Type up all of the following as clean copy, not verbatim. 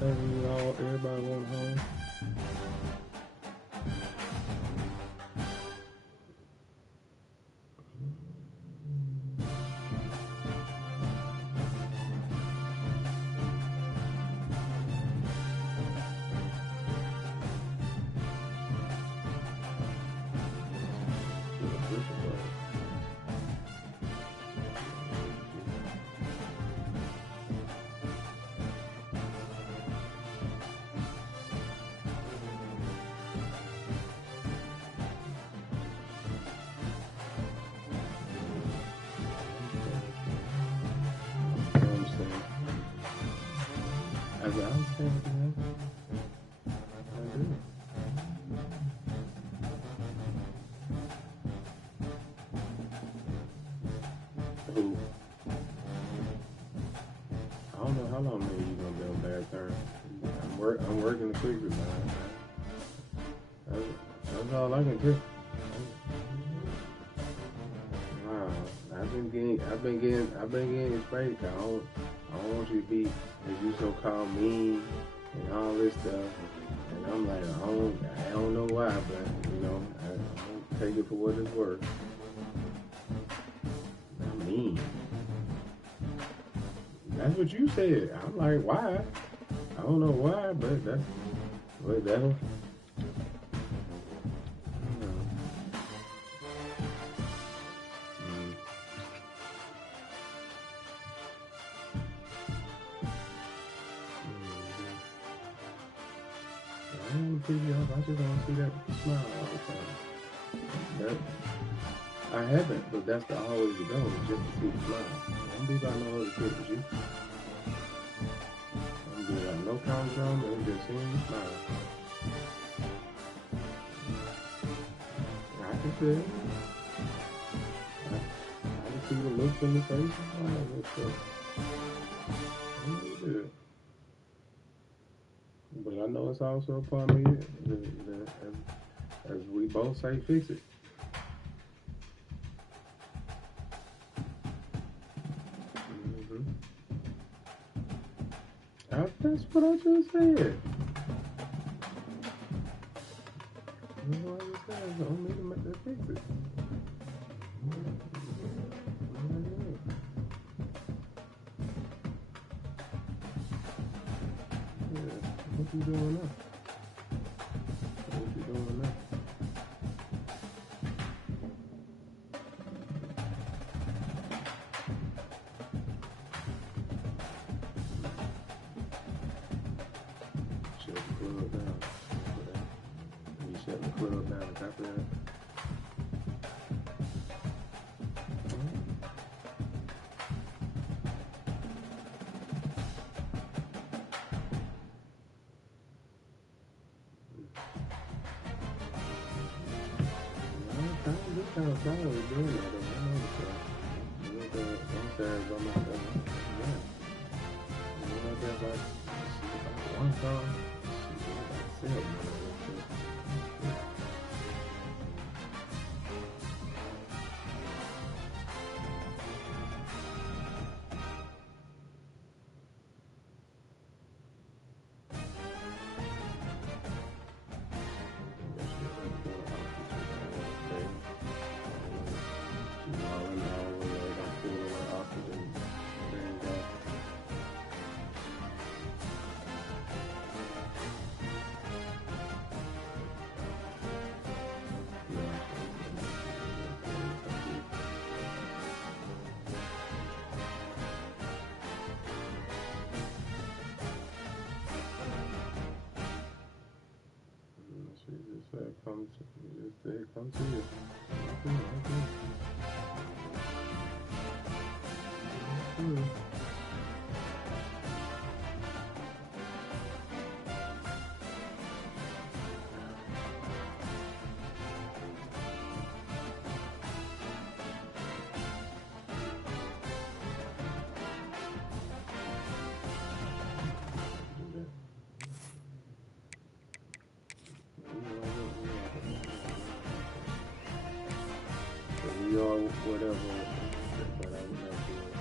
think we all, everybody went home. As I was saying, man, I do. Who? I don't know how long maybe you gonna be on bad terms. I'm working to fix it, man. That's all I can do. Wow, I've been getting this break. I don't want you to be, as you so called, mean and all this stuff. And I'm like, I don't know why, but you know, I don't take it for what it's worth. I mean, that's what you said. I'm like, why? I don't know why, but that's whatever. I don't pick you up. I just don't see that smile all the time. I haven't, but that's the always the goal, just to see the smile. I don't be about no other shit with you. I don't be about no control, and just seeing you smile. I can feel it. I can see the looks in the face and all that stuff. I'm really good. But I know it's also upon me, as we both say, fix it. That's what I just said. That's what I just said. I don't need to make that fix it. Yeah. What you doing now? What you doing now? Shut the club down. You shut the club down after that. I'm kind of tired of doing that. I know the stuff. Some Saturdays I'm not done. Yeah. You know that like one song. That's it, man. Come to you. Or whatever, but I would not do it.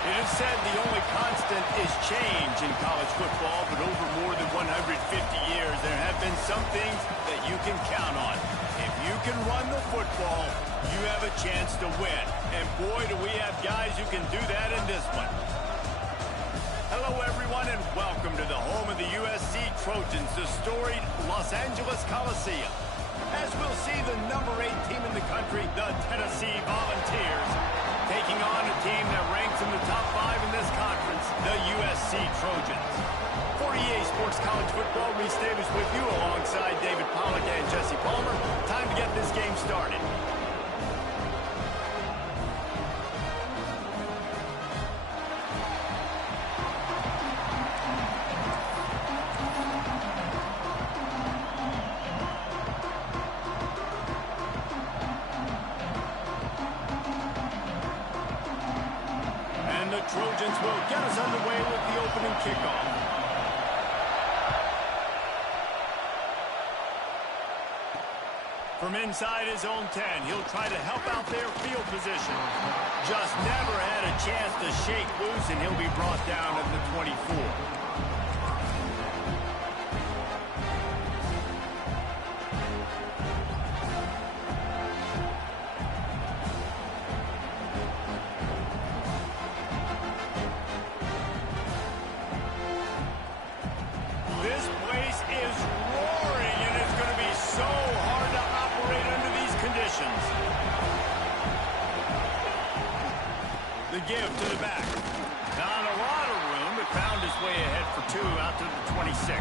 It is said the only constant is change in college football, but over more than 150 years, there have been some things that you can count on. If you can run the football, you have a chance to win. And boy, do we have guys who can do that in this one. Hello, everyone, and welcome to the home of the USC Trojans, the storied Los Angeles Coliseum. As we'll see the number 8 team in the country, the Tennessee Volunteers, taking on a team that ranks in the top 5 in this conference, the USC Trojans. For EA Sports College Football, Reese Davis with you alongside David Pollack and Jesse Palmer. Time to get this game started. Trojans will get us underway with the opening kickoff. From inside his own 10, he'll try to help out their field position. Just never had a chance to shake loose, and he'll be brought down at the 24. The give to the back. Not a lot of room, but found his way ahead for 2 out to the 26.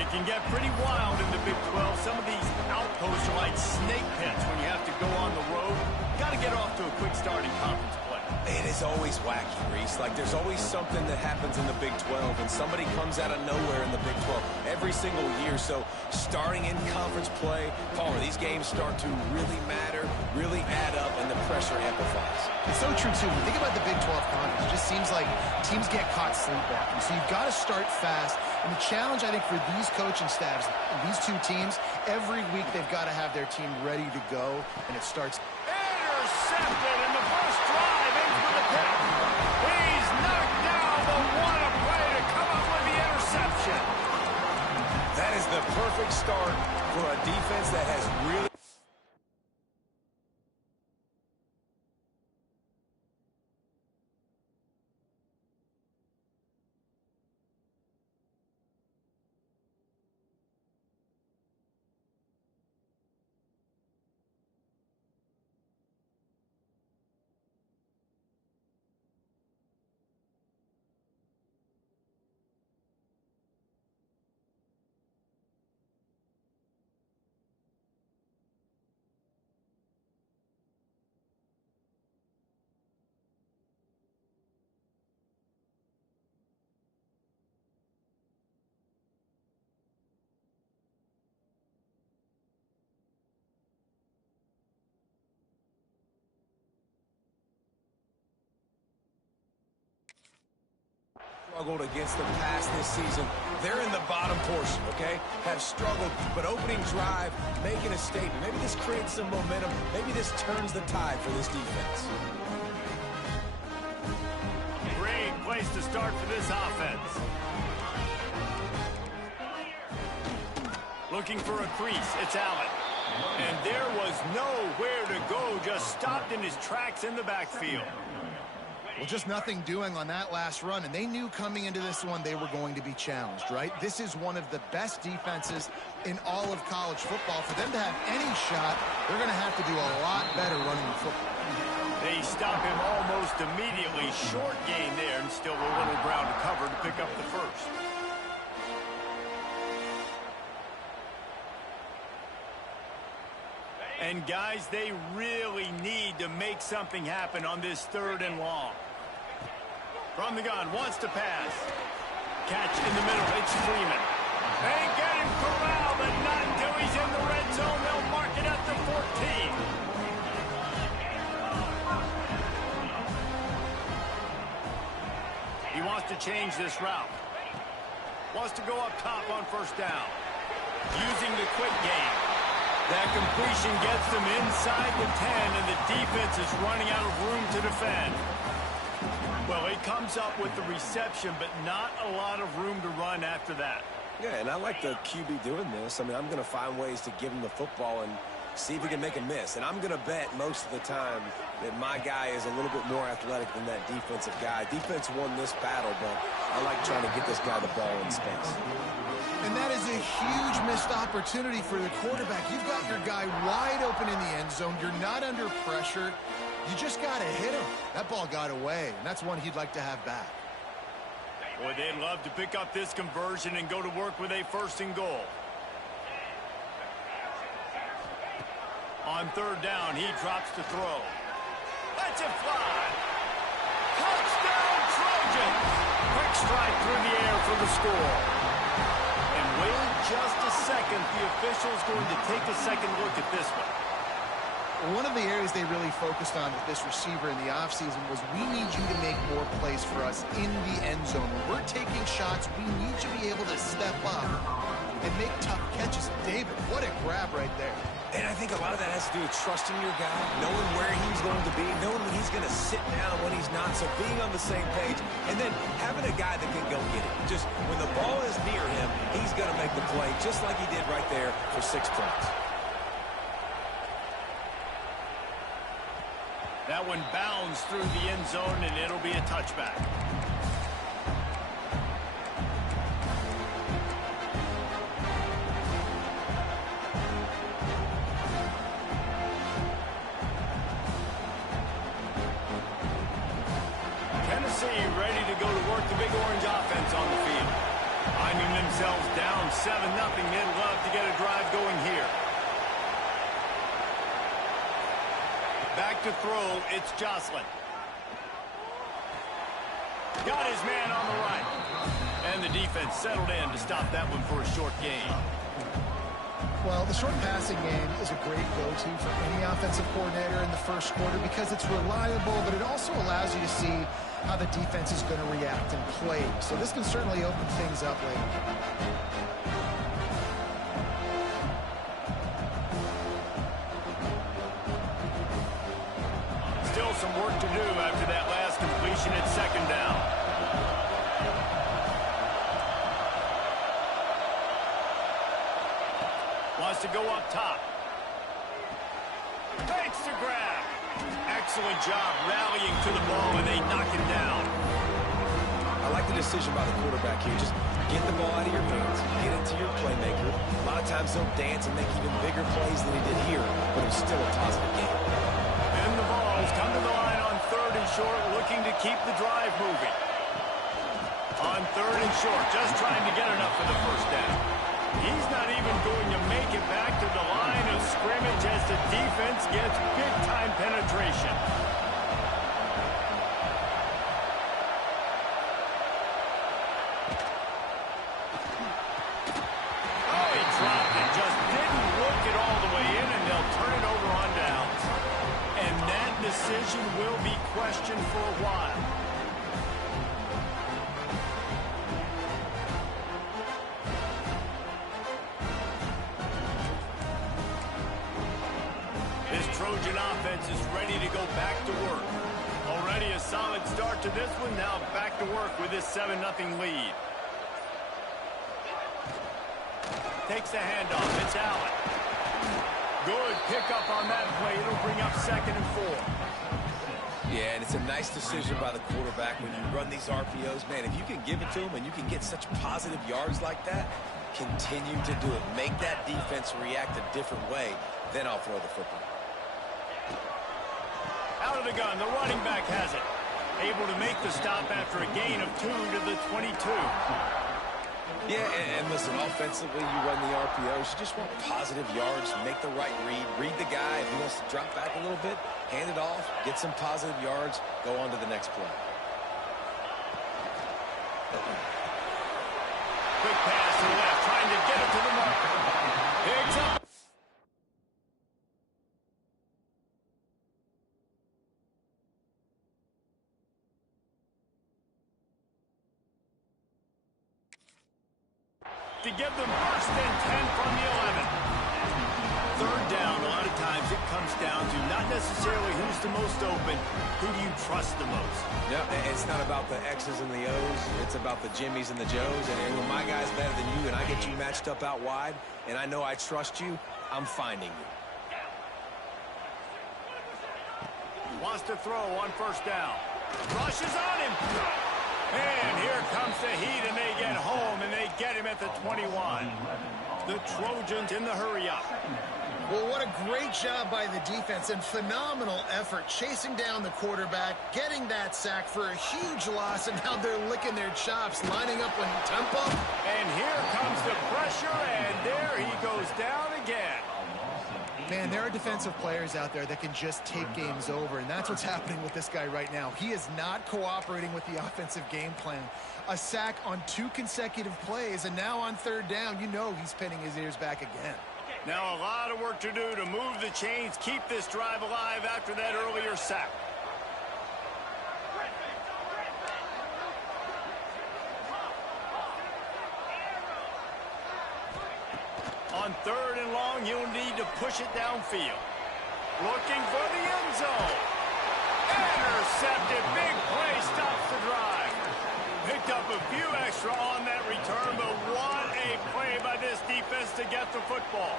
It can get pretty wild in the Big 12. Some of these outposts are like snake pits when you have to go on the road. Got to get off to a quick start in conference play. It is always wacky, Reese. Like, there's always something that happens in the Big 12, and somebody comes out of nowhere in the Big 12 every single year. So, starting in conference play, Palmer, these games start to really matter, really add up, and the pressure amplifies. It's so true, too. When you think about the Big 12 conference, it just seems like teams get caught sleepwalking. So, you've got to start fast. And the challenge, I think, for these coaching staffs, these two teams, every week they've got to have their team ready to go, and it starts. Intercepted in the first drive into the pick. He's knocked down, but what a play to come up with the interception. That is the perfect start for a defense that has really... struggled against the pass this season. They're in the bottom portion, okay? Have struggled, but opening drive, making a statement. Maybe this creates some momentum. Maybe this turns the tide for this defense. Great place to start for this offense. Looking for a crease, it's Allen. And there was nowhere to go, just stopped in his tracks in the backfield. Well, just nothing doing on that last run, and they knew coming into this one they were going to be challenged, right? This is one of the best defenses in all of college football. For them to have any shot, they're going to have to do a lot better running the football. They stop him almost immediately. Short gain there, and still a little ground to cover to pick up the first. And, guys, they really need to make something happen on this 3rd and long. From the gun, wants to pass. Catch in the middle, it's Freeman. They get him corralled, but not until he's in the red zone. They'll mark it at the 14. He wants to change this route. Wants to go up top on 1st down. Using the quick game. That completion gets them inside the 10, and the defense is running out of room to defend. Well, he comes up with the reception, but not a lot of room to run after that. Yeah, and I like the QB doing this. I mean, I'm going to find ways to give him the football and see if he can make a miss. And I'm going to bet most of the time that my guy is a little bit more athletic than that defensive guy. Defense won this battle, but I like trying to get this guy the ball in space. And that is a huge missed opportunity for the quarterback. You've got your guy wide open in the end zone. You're not under pressure. You just got to hit him. That ball got away, and that's one he'd like to have back. Boy, they'd love to pick up this conversion and go to work with a 1st and goal. On 3rd down, he drops to throw. Let's it fly. Touchdown, Trojans. Quick strike through the air for the score. And wait just a second. The official's going to take a second look at this one. One of the areas they really focused on with this receiver in the offseason was we need you to make more plays for us in the end zone. When we're taking shots, we need you to be able to step up and make tough catches. David, what a grab right there. And I think a lot of that has to do with trusting your guy, knowing where he's going to be, knowing when he's going to sit down, when he's not, so being on the same page, and then having a guy that can go get it. Just when the ball is near him, he's going to make the play, just like he did right there for 6 points. That one bounds through the end zone, and it'll be a touchback. Tennessee ready to go to work the Big Orange offense on the field. Finding themselves down 7-0, they'd love to get a drive going here. Back to throw, it's Jocelyn. Got his man on the right. And the defense settled in to stop that one for a short gain. Well, the short passing game is a great go-to for any offensive coordinator in the first quarter because it's reliable, but it also allows you to see how the defense is going to react and play. So this can certainly open things up later. Still some work to do after that last completion at 2nd down. Wants to go up top. Takes the grab. Excellent job rallying to the ball, and they knock him down. I like the decision by the quarterback here. Just get the ball out of your hands, get it to your playmaker. A lot of times they'll dance and make even bigger plays than he did here, but it was still a positive game. And the Vols come to the line on 3rd and short, looking to keep the drive moving. On 3rd and short, just trying to get enough for the 1st down. He's not even going to make it back to the line of scrimmage as the defense gets big-time penetration. Oh, he dropped it. Just didn't look it all the way in, and they'll turn it over on downs. And that decision will be questioned for a while. Trojan offense is ready to go back to work. Already a solid start to this one. Now back to work with this 7-0 lead. Takes the handoff. It's Allen. Good pickup on that play. It'll bring up 2nd and 4. Yeah, and it's a nice decision by the quarterback when you run these RPOs. Man, if you can give it to him and you can get such positive yards like that, continue to do it. Make that defense react a different way, then I'll throw the football. Out of the gun, the running back has it. Able to make the stop after a gain of 2 to the 22. Yeah, and listen, offensively, you run the RPOs. You just want positive yards, make the right read the guy. If he wants to drop back a little bit, hand it off, get some positive yards, go on to the next play. Quick pass to the left, trying to get it to the marker. Picks up. To give them 1st and 10 from the 11. 3rd down, a lot of times it comes comes down to not necessarily who's the most open, who do you trust the most? No, it's not about the X's and the O's. It's about the Jimmys and the Joes. And when my guy's better than you and I get you matched up out wide and I know I trust you, I'm finding you. Wants to throw on first down. Rushes on him. And here comes the heat, and they get home, and they get him at the 21. The Trojans in the hurry-up. Well, what a great job by the defense and phenomenal effort chasing down the quarterback, getting that sack for a huge loss, and now they're licking their chops, lining up on tempo. And here comes the pressure, and there he goes down again. Man, there are defensive players out there that can just take games over, and that's what's happening with this guy right now. He is not cooperating with the offensive game plan. A sack on 2 consecutive plays, and now on third down, you know he's pinning his ears back again. Now a lot of work to do to move the chains, keep this drive alive after that earlier sack. On third and long, you'll need to push it downfield. Looking for the end zone. Intercepted. Big play stops the drive. Picked up a few extra on that return, but what a play by this defense to get the football.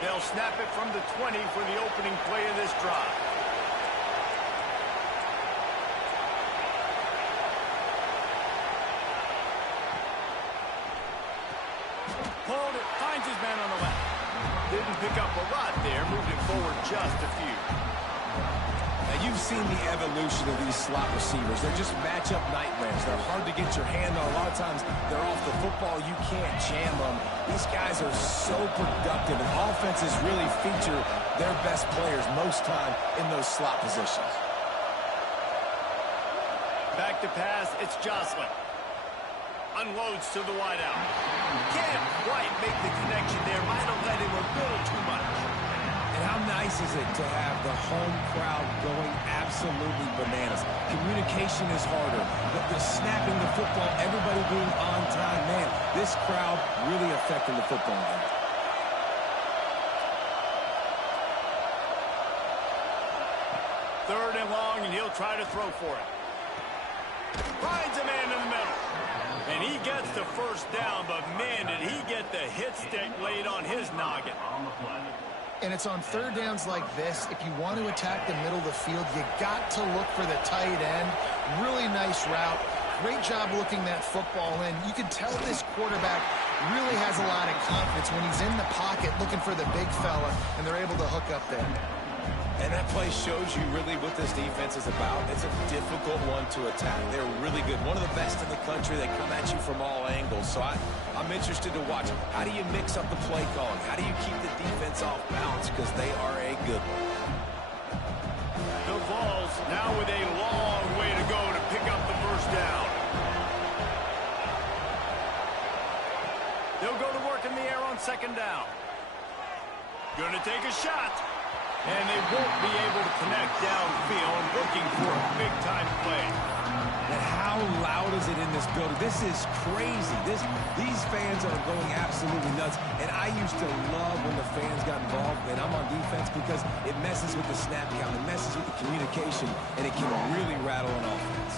They'll snap it from the 20 for the opening play of this drive. Pulled it, finds his man on the left. Didn't pick up a lot there, moved it forward just a few. Now, you've seen the evolution of these slot receivers. They're just matchup nightmares. They're hard to get your hand on. A lot of times, they're off the football. You can't jam them. These guys are so productive, and offenses really feature their best players most time in those slot positions. Back to pass, it's Jocelyn. Unloads to the wideout. Can't quite make the connection there. Might have let him a little too much. And how nice is it to have the home crowd going absolutely bananas? Communication is harder. The snapping the football, everybody being on time. Man, this crowd really affecting the football game. Third and long, and he'll try to throw for it. Finds a man in the middle. And he gets the first down, but man, did he get the hit stick laid on his noggin. And it's on third downs like this, if you want to attack the middle of the field, you got to look for the tight end. Really nice route. Great job looking that football in. You can tell this quarterback really has a lot of confidence when he's in the pocket looking for the big fella, and they're able to hook up there. And that play shows you really what this defense is about. It's a difficult one to attack. They're really good. One of the best in the country. They come at you from all angles. So I'm interested to watch. How do you mix up the play calling? How do you keep the defense off balance? Because they are a good one. The Vols now with a long way to go to pick up the first down. They'll go to work in the air on second down. Gonna take a shot. And they won't be able to connect downfield, looking for a big-time play. And how loud is it in this building? This is crazy. These fans are going absolutely nuts. And I used to love when the fans got involved, and I'm on defense because it messes with the snap count, it messes with the communication, and it can really rattle an offense.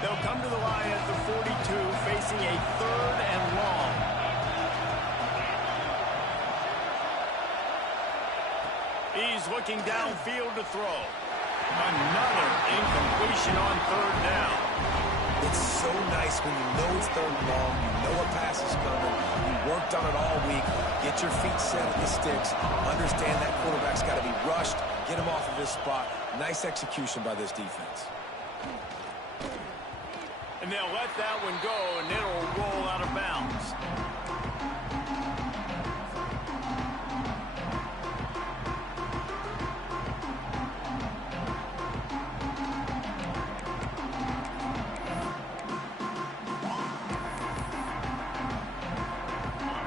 They'll come to the line at the 42, facing a third and long. He's looking downfield to throw. Another incompletion on third down. It's so nice when you know it's third and long, you know a pass is coming, you worked on it all week, get your feet set at the sticks, understand that quarterback's got to be rushed, get him off of his spot. Nice execution by this defense. And they'll let that one go, and it'll roll out of bounds.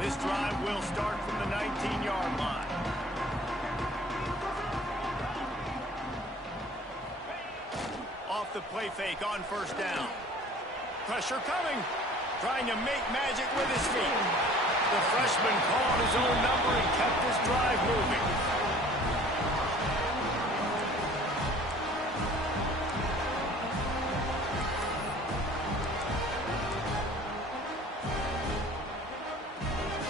This drive will start from the 19-yard line. Off the play fake on first down. Pressure coming. trying to make magic with his feet. The freshman called his own number and kept his drive moving.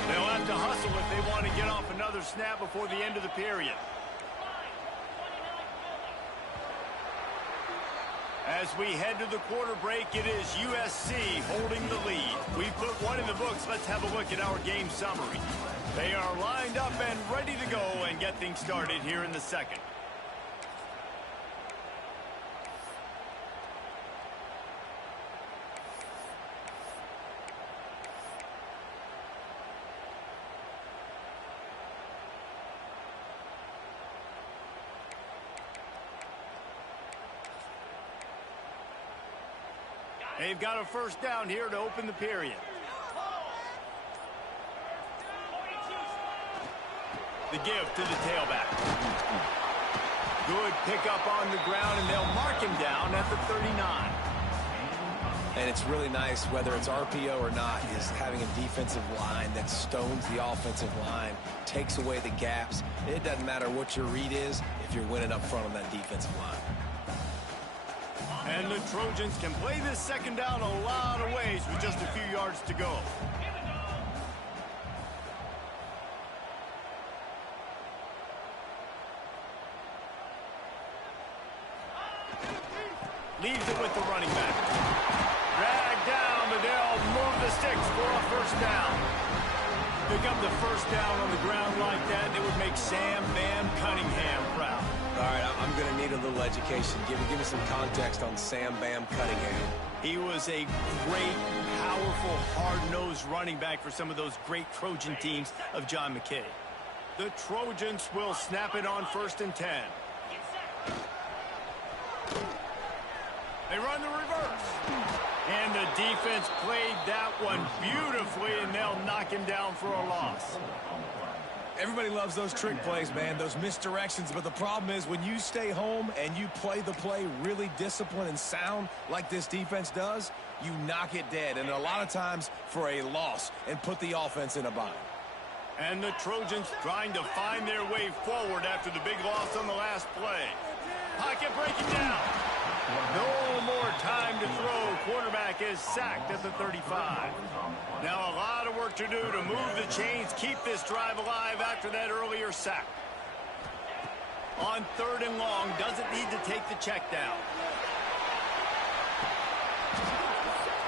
They'll have to hustle if they want to get off another snap before the end of the period. As we head to the quarter break, it is USC holding the lead. We've put one in the books. Let's have a look at our game summary. They are lined up and ready to go and get things started here in the second. They've got a first down here to open the period. The give to the tailback. Good pickup on the ground, and they'll mark him down at the 39. And it's really nice, whether it's RPO or not, is having a defensive line that stones the offensive line, takes away the gaps. It doesn't matter what your read is if you're winning up front on that defensive line. And the Trojans can play this second down a lot of ways with just a few yards to go. Leaves it with the running back. Drag down, but they'll move the sticks for a first down. Pick up the first down on the ground like that, it would make Sam Bam Cunningham proud. All right, I'm going to need a little education. Give me some context on Sam Bam Cunningham. He was a great, powerful, hard-nosed running back for some of those great Trojan teams of John McKay. The Trojans will snap it on 1st and 10. They run the reverse. And the defense played that one beautifully, and they'll knock him down for a loss. Everybody loves those trick plays, man, those misdirections, but the problem is when you stay home and you play the play really disciplined and sound like this defense does, you knock it dead, and a lot of times for a loss, and put the offense in a bind. And the Trojans trying to find their way forward after the big loss on the last play. Pocket breaking down. No more time to throw. Quarterback is sacked at the 35. Now a lot of work to do to move the chains, keep this drive alive after that earlier sack. On 3rd and long, doesn't need to take the check down.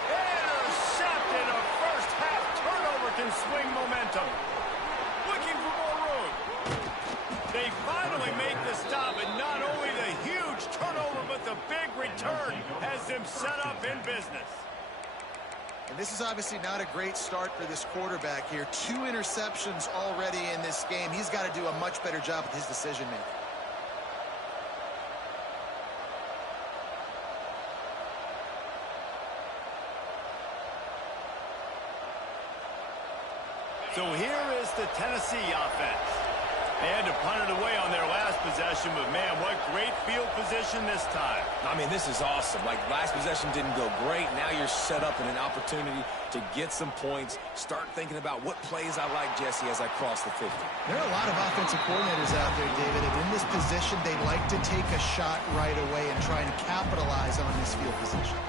Intercepted. A first half turnover can swing momentum. Looking for more room. They finally make the stop, and not only the huge turnover, but the big return has them set up in business. And this is obviously not a great start for this quarterback here. 2 interceptions already in this game. He's got to do a much better job with his decision-making. So here is the Tennessee offense. They had to punt it away on their last possession, but man, what great field position this time. I mean, this is awesome. Like, last possession didn't go great. Now you're set up in an opportunity to get some points. Start thinking about what plays I like, Jesse, as I cross the 50. There are a lot of offensive coordinators out there, David, and in this position, they like to take a shot right away and try and capitalize on this field position.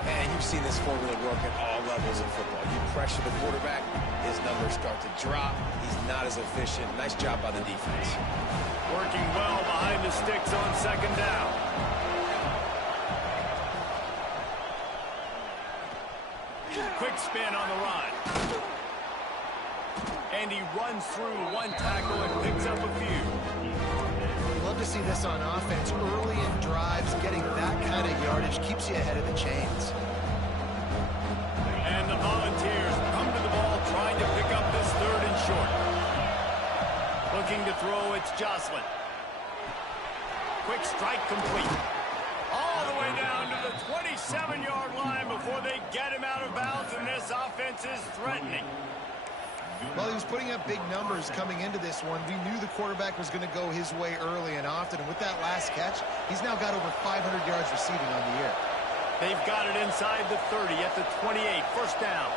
And you've seen this formula work at all levels of football. You pressure the quarterback, his numbers start to drop. He's not as efficient. Nice job by the defense. Working well behind the sticks on 2nd down. Quick spin on the run. And he runs through 1 tackle and picks up a few. Love to see this on offense. Early in drives, getting that kind of yardage keeps you ahead of the chains. And the Volunteers come to the ball trying to pick up this 3rd and short. Looking to throw, it's Jocelyn. Quick strike complete. All the way down to the 27-yard line before they get him out of bounds, and this offense is threatening. Well, he was putting up big numbers coming into this one. We knew the quarterback was going to go his way early and often, and with that last catch, he's now got over 500 yards receiving on the year. They've got it inside the 30 at the 28. First down.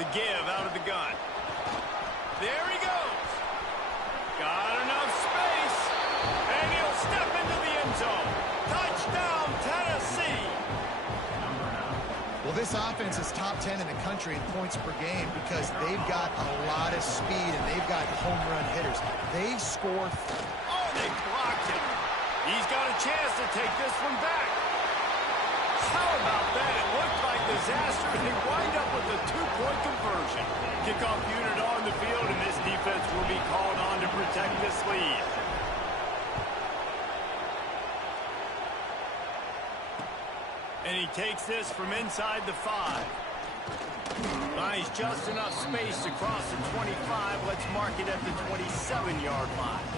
The give out of the gun. There he goes. Got enough space. And he'll step into the end zone. Touchdown, Tennessee. Well, this offense is top 10 in the country in points per game because they've got a lot of speed and they've got home run hitters. They've scored. Oh, they blocked him. He's got a chance to take this one back. How about that? It looked like disaster, and they wind up with a two-point conversion. Kickoff unit on the field, and this defense will be called on to protect this lead. And he takes this from inside the 5. Nice, just enough space to cross the 25. Let's mark it at the 27-yard line.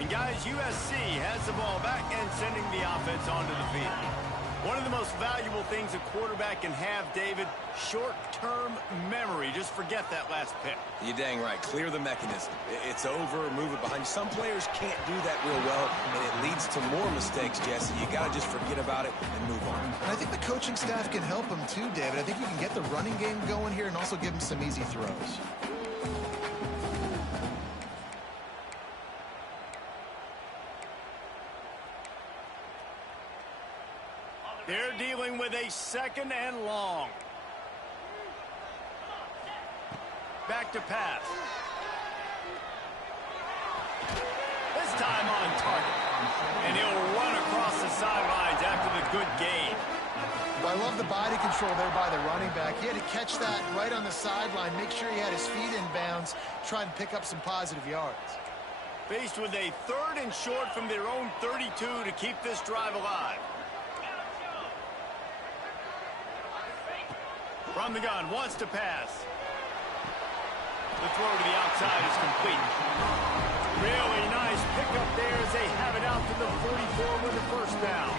And guys, USC has the ball back and sending the offense onto the field. One of the most valuable things a quarterback can have, David, short-term memory. Just forget that last pick. You're dang right. Clear the mechanism. It's over, move it behind you. Some players can't do that real well, and it leads to more mistakes, Jesse. You got to just forget about it and move on. And I think the coaching staff can help him too, David. I think you can get the running game going here and also give him some easy throws. They're dealing with a second and long. Back to pass. This time on target. And he'll run across the sidelines after the good gain. I love the body control there by the running back. He had to catch that right on the sideline, make sure he had his feet in bounds, try and pick up some positive yards. Faced with a third and short from their own 32 to keep this drive alive. From the gun, wants to pass. The throw to the outside is complete. Really nice pickup there as they have it out to the 44 with a first down.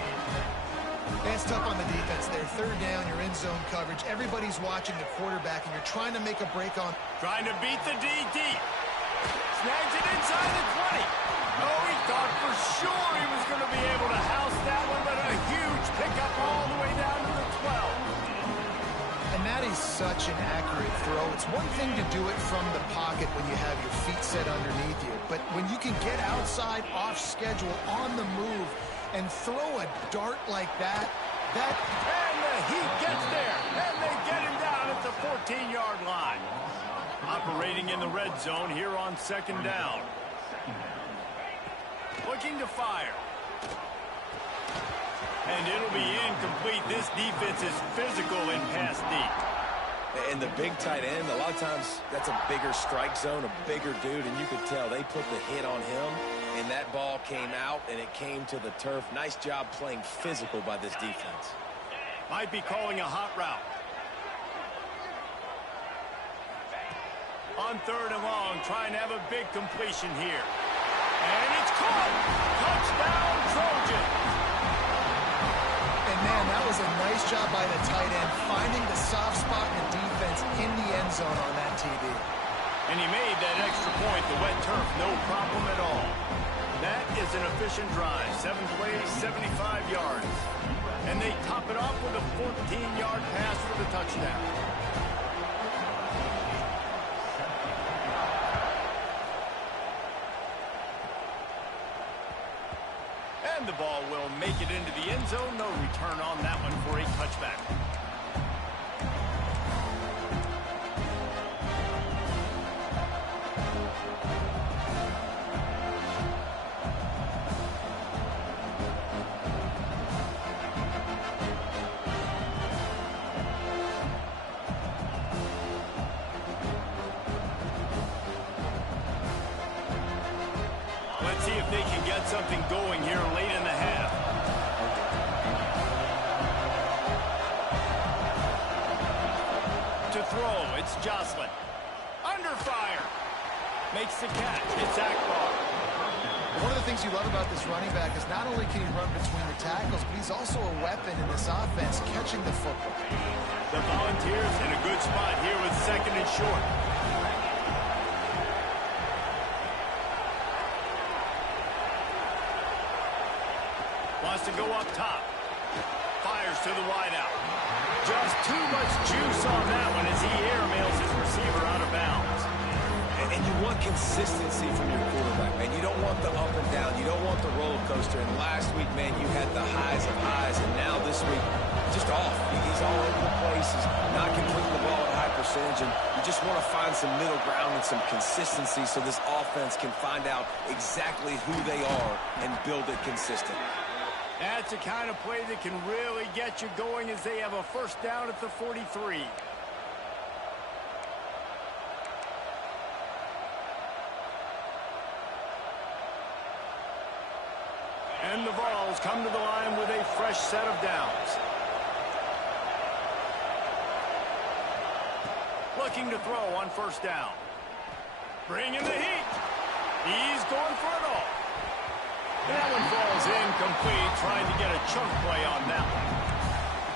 That's tough on the defense there. Third down, you're in zone coverage. Everybody's watching the quarterback, and you're trying to make a break on. Trying to beat the D deep. Snags it inside the 20. Oh, he thought for sure he was going to be able to house that one, but a huge pickup all the way down to the 12. And that is such an accurate throw. It's one thing to do it from the pocket when you have your feet set underneath you, but when you can get outside, off schedule, on the move, and throw a dart like that. And he gets there, and they get him down at the 14-yard line. Operating in the red zone here on second down. Looking to fire. And it'll be incomplete. This defense is physical in pass deep. And the big tight end, a lot of times that's a bigger strike zone, a bigger dude, and you could tell they put the hit on him, and that ball came out, and it came to the turf. Nice job playing physical by this defense. Might be calling a hot route. On third and long, trying to have a big completion here. And it's caught. Touchdown, Trojans. And man, that was a nice job by the tight end, finding the soft spot in the defense in the end zone on that TD. And he made that extra point, the wet turf, no problem at all. That is an efficient drive. 7 plays, 75 yards. And they top it off with a 14-yard pass for the touchdown. And the ball will make it into the end zone. No return on that one for a touchback. Let's see if they can get something going here late in the half. To throw, it's Jocelyn. Under fire. Makes the catch. It's Akbar. One of the things you love about this running back is not only can he run between the tackles, but he's also a weapon in this offense, catching the football. The Volunteers in a good spot here with second and short. Wants to go up top. Fires to the wideout. Just too much juice on that one as he airmails his receiver out of bounds. And you want consistency from your quarterback, man. You don't want the up and down. You don't want the roller coaster. And last week, man, you had the highs of highs. And now this week, just off. He's all over the place. He's not completing the ball at a high percentage. And you just want to find some middle ground and some consistency so this offense can find out exactly who they are and build it consistently. That's the kind of play that can really get you going as they have a first down at the 43. And the Vols come to the line with a fresh set of downs. Looking to throw on first down. Bringing the heat. He's going for it all. That one falls incomplete, trying to get a chunk play on that one.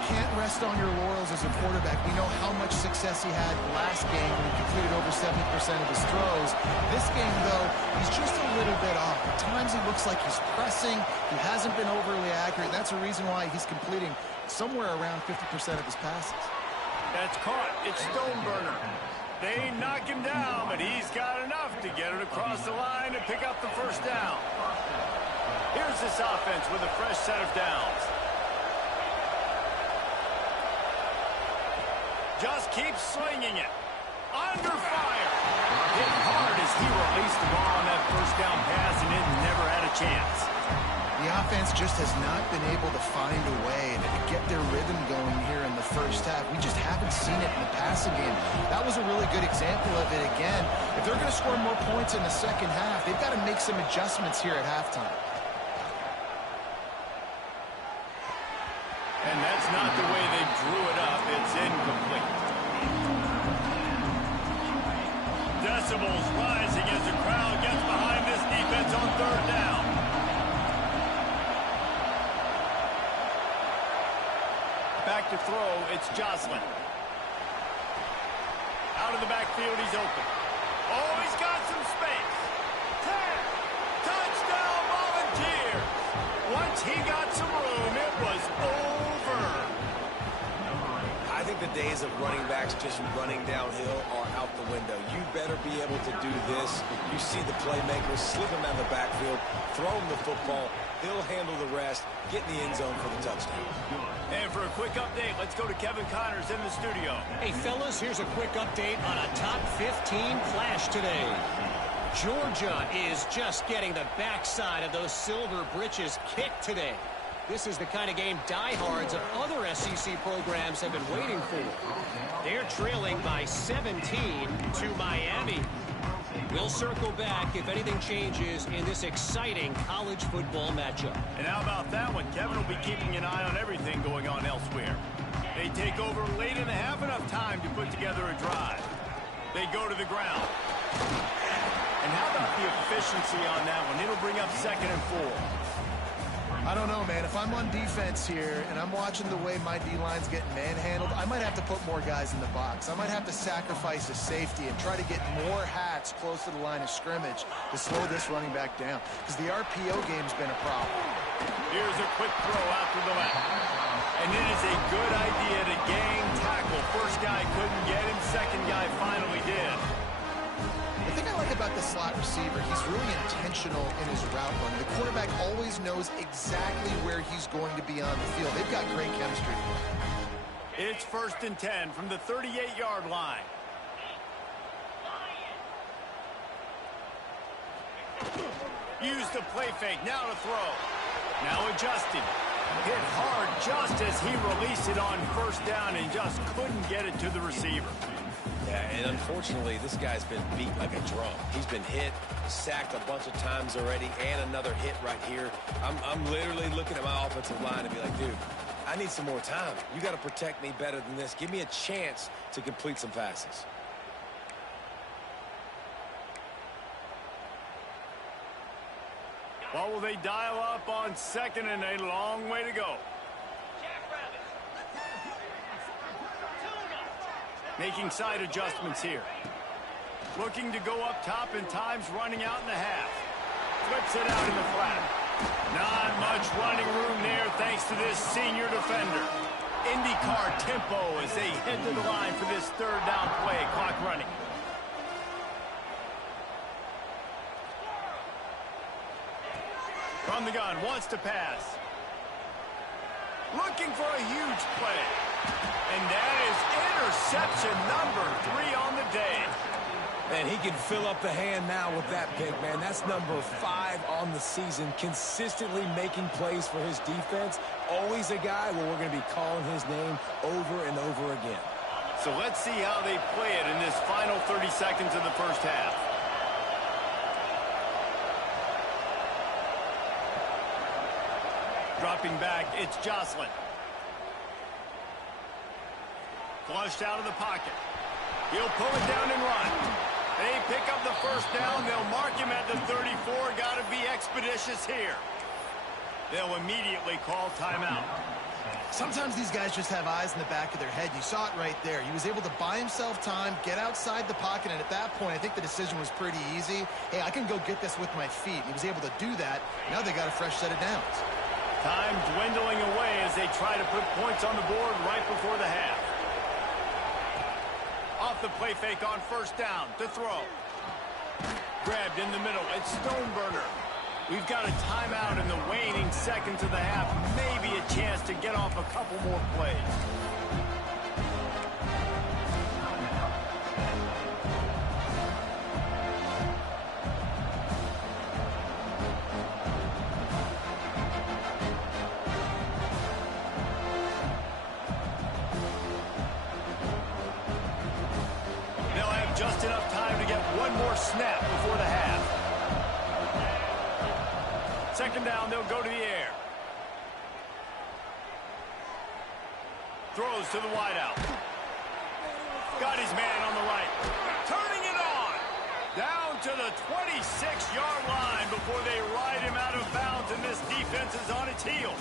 Can't rest on your laurels as a quarterback. We know how much success he had last game when he completed over 70% of his throws. This game, though, he's just a little bit off. At times he looks like he's pressing. He hasn't been overly accurate. That's a reason why he's completing somewhere around 50% of his passes. That's caught. It's Stoneburner. They knock him down, but he's got enough to get it across the line and pick up the first down. Here's this offense with a fresh set of downs. Just keeps slinging it. Under fire. Hit hard as he released the ball on that first down pass, and it never had a chance. The offense just has not been able to find a way to get their rhythm going here in the first half. We just haven't seen it in the passing game. That was a really good example of it again. If they're going to score more points in the second half, they've got to make some adjustments here at halftime. And that's not the way they drew it up. It's incomplete. Decibels rising as the crowd gets behind this defense on third down. Back to throw, it's Joslin. Out of the backfield, he's open. Oh, he's got some space. 10. Touchdown Volunteers. Once he got some room, it was over. I think the days of running backs just running downhill are out the window. You better be able to do this. You see the playmakers, slip him out of the backfield, throw him the football. He'll handle the rest, get in the end zone for the touchdown. And for a quick update, let's go to Kevin Connors in the studio. Hey, fellas, here's a quick update on a top 15 flash today. Georgia is just getting the backside of those silver britches kicked today. This is the kind of game diehards of other SEC programs have been waiting for. They're trailing by 17 to Miami. We'll circle back if anything changes in this exciting college football matchup. And how about that one? Kevin will be keeping an eye on everything going on elsewhere. They take over late in the half, enough time to put together a drive. They go to the ground. And how about the efficiency on that one? It'll bring up 2nd and 4. I don't know, man. If I'm on defense here and I'm watching the way my D-line's getting manhandled, I might have to put more guys in the box. I might have to sacrifice a safety and try to get more hats close to the line of scrimmage to slow this running back down, because the RPO game's been a problem. Here's a quick throw out to the left. And it is a good idea to gang tackle. First guy couldn't get him. Second guy finally did. The thing I like about the slot receiver, he's really intentional in his route running. The quarterback always knows exactly where he's going to be on the field. They've got great chemistry. It's 1st and 10 from the 38-yard line. Use the play fake, now to throw. Now adjusted. Hit hard just as he released it on first down and just couldn't get it to the receiver. Yeah, and unfortunately, this guy's been beat like a drum. He's been hit, sacked a bunch of times already, and another hit right here. I'm literally looking at my offensive line and be like, dude, I need some more time. You got to protect me better than this. Give me a chance to complete some passes. What will they dial up on 2nd and a long way to go? Making side adjustments here. Looking to go up top, and time's running out in the half. Flips it out in the flat. Not much running room there thanks to this senior defender. IndyCar tempo as they head to the line for this third down play. Clock running. From the gun, wants to pass. Looking for a huge play. And that is interception number 3 on the day. And he can fill up the hand now with that pick, man. That's number 5 on the season, consistently making plays for his defense. Always a guy where we're going to be calling his name over and over again. So let's see how they play it in this final 30 seconds of the first half. Dropping back, it's Jocelyn. Flushed out of the pocket. He'll pull it down and run. They pick up the first down. They'll mark him at the 34. Got to be expeditious here. They'll immediately call timeout. Sometimes these guys just have eyes in the back of their head. You saw it right there. He was able to buy himself time, get outside the pocket, and at that point, I think the decision was pretty easy. Hey, I can go get this with my feet. He was able to do that. Now they got a fresh set of downs. Time dwindling away as they try to put points on the board right before the half. Off the play fake on first down to throw. Grabbed in the middle. It's Stoneburner. We've got a timeout in the waning seconds of the half. Maybe a chance to get off a couple more plays. They'll have just enough time to get one more snap before the half. Second down, they'll go to the air. Throws to the wideout. Got his man on the right. Turning it on. Down to the 26-yard line before they ride him out of bounds, and this defense is on its heels.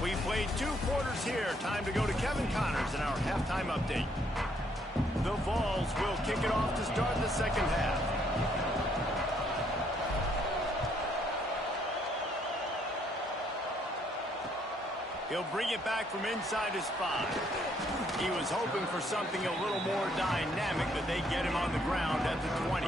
We played 2 quarters here. Time to go to Kevin Connors in our halftime update. The Vols will kick it off to start the second half. He'll bring it back from inside his 5. He was hoping for something a little more dynamic, but they get him on the ground at the 20.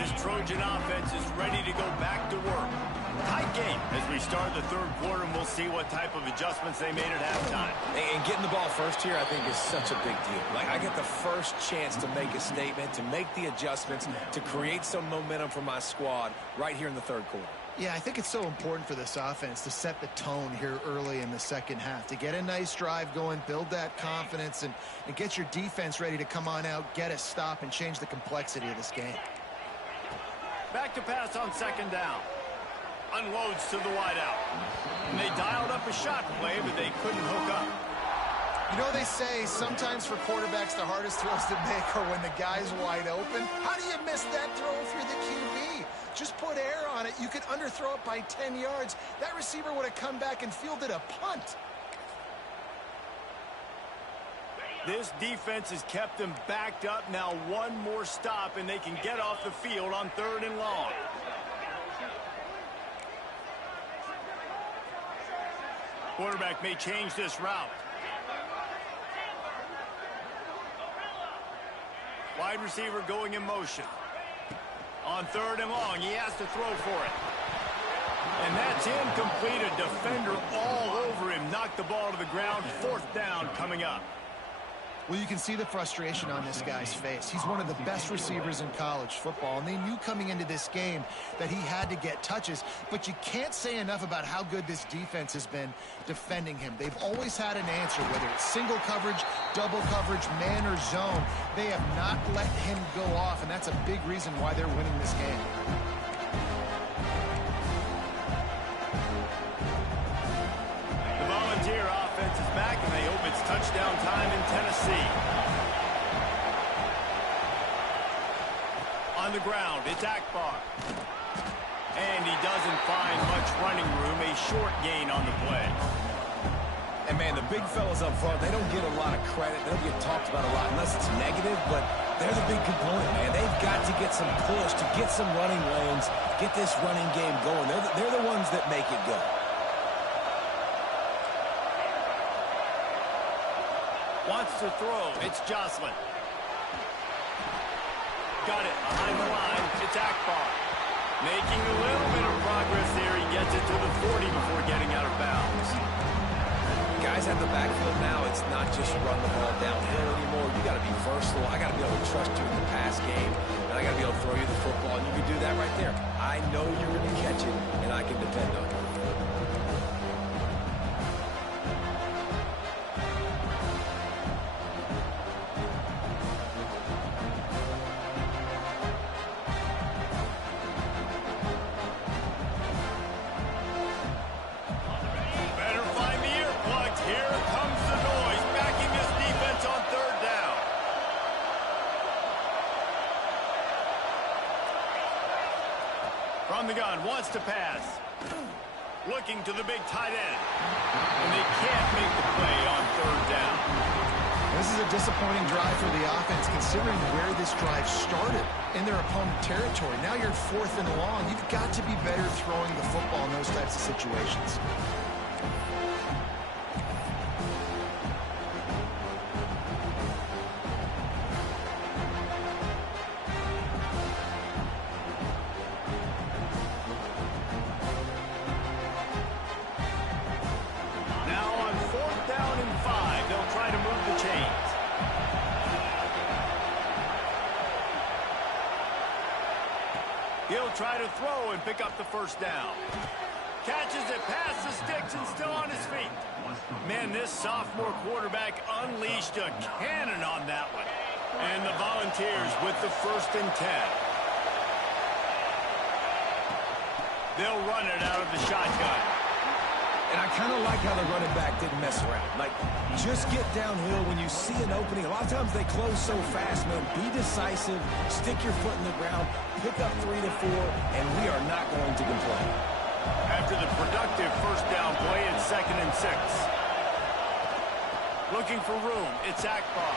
This Trojan offense is ready to go back to work. Tight game as we start the third quarter, and we'll see what type of adjustments they made at halftime. And getting the ball first here, I think, is such a big deal. Like, I get the first chance to make a statement, to make the adjustments, to create some momentum for my squad right here in the third quarter. Yeah, I think it's so important for this offense to set the tone here early in the second half, to get a nice drive going, build that confidence, and get your defense ready to come on out, get a stop, and change the complexity of this game. Back to pass on second down. Unloads to the wideout. And they dialed up a shot play, but they couldn't hook up. You know, they say sometimes for quarterbacks the hardest throws to make are when the guy's wide open. How do you miss that throw through the QB? Just put air on it. You could underthrow it by 10 yards. That receiver would have come back and fielded a punt. This defense has kept them backed up. Now one more stop, and they can get off the field on 3rd and long. Quarterback may change this route. Wide receiver going in motion. On 3rd and long, he has to throw for it. And that's incomplete. A defender all over him. Knocked the ball to the ground. 4th down coming up. Well, you can see the frustration on this guy's face. He's one of the best receivers in college football, and they knew coming into this game that he had to get touches, but you can't say enough about how good this defense has been defending him. They've always had an answer, whether it's single coverage, double coverage, man or zone. They have not let him go off, and that's a big reason why they're winning this game. The Volunteer offense is back, and they hope it's touchdown time in Tennessee. On the ground, it's Akbar. And he doesn't find much running room. A short gain on the play. And, man, the big fellas up front, they don't get a lot of credit. They don't get talked about a lot unless it's negative, but they're the big component, man. They've got to get some push, to get some running lanes, get this running game going. They're the ones that make it go. Wants to throw. It's Joslin. Got it behind the line. It's Akbar. Making a little bit of progress there. He gets it to the 40 before getting out of bounds. Guys at the backfield now, it's not just run the ball downhill anymore. You got to be versatile. I got to be able to trust you in the pass game, and I got to be able to throw you the football, and you can do that right there. I know you're going to catch it, and I can depend on it. From the gun, wants to pass. Looking to the big tight end. And they can't make the play on third down. This is a disappointing drive for the offense, considering where this drive started in their opponent territory. Now you're 4th and long. You've got to be better throwing the football in those types of situations. He'll try to throw and pick up the first down. Catches it past the sticks and still on his feet. Man, this sophomore quarterback unleashed a cannon on that one. And the Volunteers with the 1st and 10. They'll run it out of the shotgun. And I kind of like how the running back didn't mess around. Like, just get downhill when you see an opening. A lot of times they close so fast, man. Be decisive, stick your foot in the ground, pick up 3 to 4, and we are not going to complain. After the productive first down play, it's 2nd and 6. Looking for room, it's Akbar.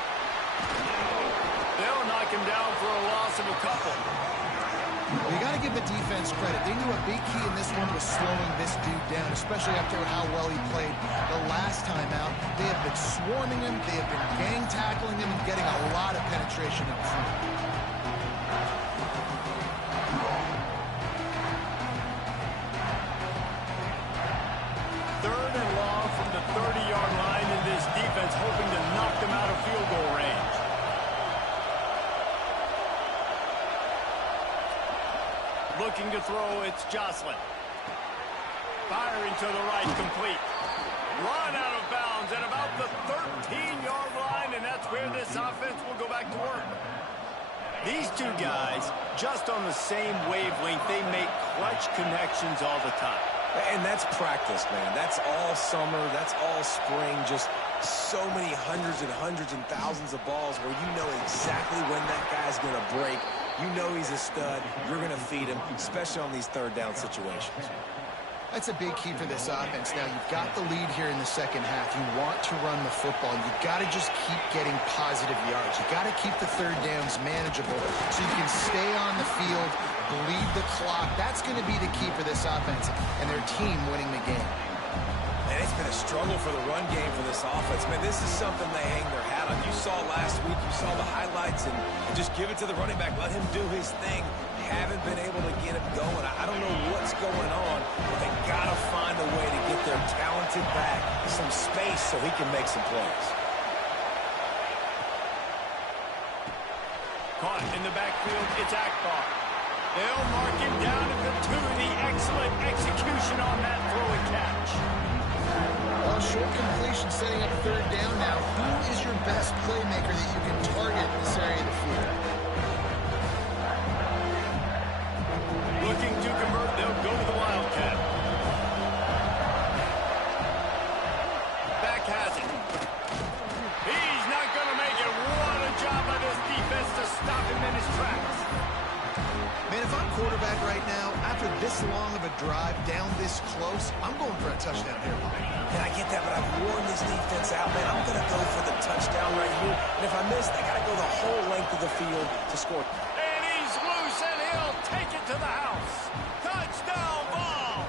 They'll knock him down for a loss of a couple. Well, you got to give the defense credit. They knew a big key in this one was slowing this dude down, especially after how well he played the last time out. They have been swarming him, they have been gang tackling him, and getting a lot of penetration up front. Third and long from the 30-yard line, and this defense hoping to knock them out of field goal range. Looking to throw, it's Joslin. Firing to the right, complete. Run out of bounds at about the 13-yard line, and that's where this offense will go back to work. These two guys, just on the same wavelength, they make clutch connections all the time. And that's practice, man. That's all summer. That's all spring. Just so many hundreds and thousands of balls where you know exactly when that guy's going to break. You know he's a stud. You're going to feed him, especially on these third down situations. That's a big key for this offense. Now, you've got the lead here in the second half. You want to run the football. You've got to just keep getting positive yards. You've got to keep the third downs manageable so you can stay on the field, bleed the clock. That's going to be the key for this offense and their team winning the game. And it's been a struggle for the run game for this offense. Man, this is something they hang their hat on. You saw last week, you saw the highlights, and just give it to the running back. Let him do his thing. Haven't been able to get him going. I don't know what's going on, but they got to find a way to get their talented back some space so he can make some plays. Caught in the backfield, it's Akbar. They'll mark him down at the 2. The excellent execution on that throw and catch. Well, short completion setting up third down now. Who is your best playmaker that you can target in this area of the field? Looking to convert, they'll go to the Wildcat. Back has it. He's not going to make it. What a job by this defense to stop him in his tracks. Man, if I'm quarterback right now, after this long of a drive down this close, I'm going for a touchdown here, Bob. And I get that, but I've worn this defense out, man. I'm going to go for the touchdown right here. And if I miss, I got to go the whole length of the field to score. And he's loose, and he'll take it to the house. Touchdown ball.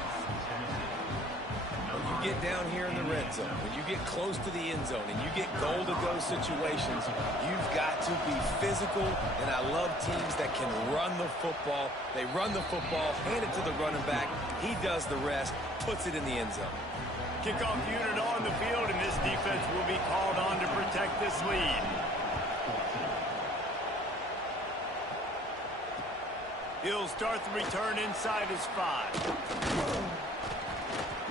When you get down here in the red zone, when you get close to the end zone, and you get goal-to-go situations, you've got to be physical, and I love teams that can run the football. They run the football, hand it to the running back. He does the rest, puts it in the end zone. Kickoff unit on the field, and this defense will be called on to protect this lead. He'll start the return inside his 5.